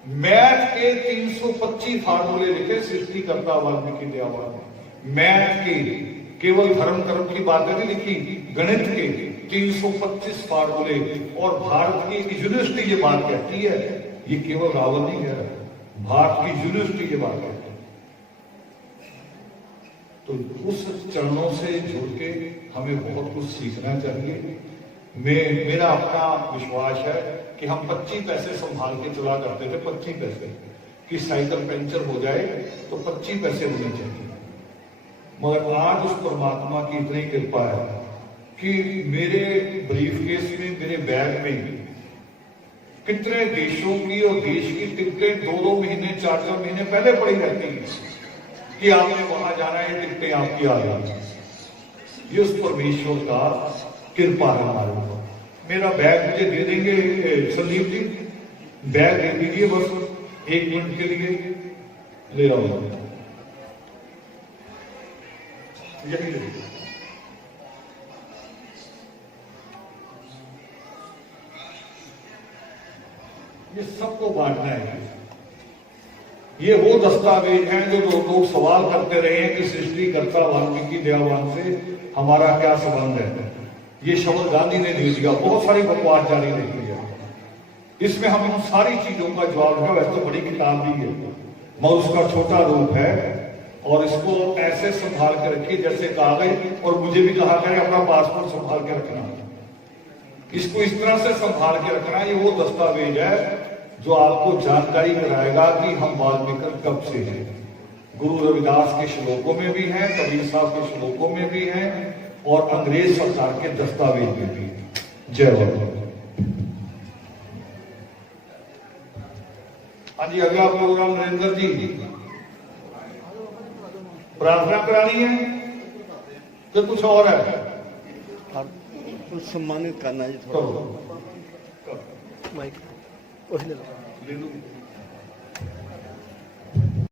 मैथ के 325 फार्मूले लिखे सृष्टिकर्ता वाल्मीकि दयावान ने। मैथ के केवल धर्म कर्म की बातें नहीं लिखी, गणित के 325 फार्मूले, और भारत की यूनिवर्सिटी ये बात कहती है, ये केवल रावल नहीं कह रहा, भारत की यूनिवर्सिटी ये बात कहती है। तो उस चरणों से जुड़ के हमें बहुत कुछ सीखना चाहिए। मेरा अपना विश्वास है कि हम 25 पैसे संभाल के चला करते थे, 25 पैसे कि साइकिल पंचर हो जाए तो 25 पैसे होने चाहिए, मगर आज उस परमात्मा की इतनी कृपा है कि मेरे ब्रीफ केस में, मेरे बैग में कितने देशों की और देश की टिकटें 2-2 महीने 4-4 महीने पहले पड़ी रहती हैं कि आपने वहां जाना है, टिकटें आपकी आ जाएंगी। ये उस परमेश्वर का कृपा है हमारे ऊपर। मेरा बैग मुझे दे देंगे संदीप जी, बैग दे दीजिए बस 1 मिनट के लिए, ले रहा हूं यही ले। ये सबको बांटना है। ये वो दस्तावेज हैं जो लोग सवाल करते रहे हैं कि सृष्टिकर्ता वाल्मीकि दयावान से हमारा क्या संबंध है। ये शब्द गांधी ने दे दिया, बहुत सारी बकवास जारी रही है। इसमें हम उन सारी चीजों का जवाब है। वैसे तो बड़ी किताब भी है, मगर उसका छोटा रूप है, और इसको ऐसे संभाल के रखिए जैसे कागज, और मुझे भी कहा गया अपना पासपोर्ट संभाल के रखना, इसको इस तरह से संभाल के रखना। ये वो दस्तावेज है जो आपको जानकारी कराएगा कि हम वाल्मीकि कब से हैं। गुरु रविदास के श्लोकों में भी है, कबीर साहब के श्लोकों में भी है, और अंग्रेज सरकार के दस्तावेज में भी है। जय बाबा। हाँ जी, अगला प्रोग्राम नरेंद्र जी, प्रार्थना करानी है कि कुछ और है? कुछ सम्मानित करना है थोड़ा। ले लो।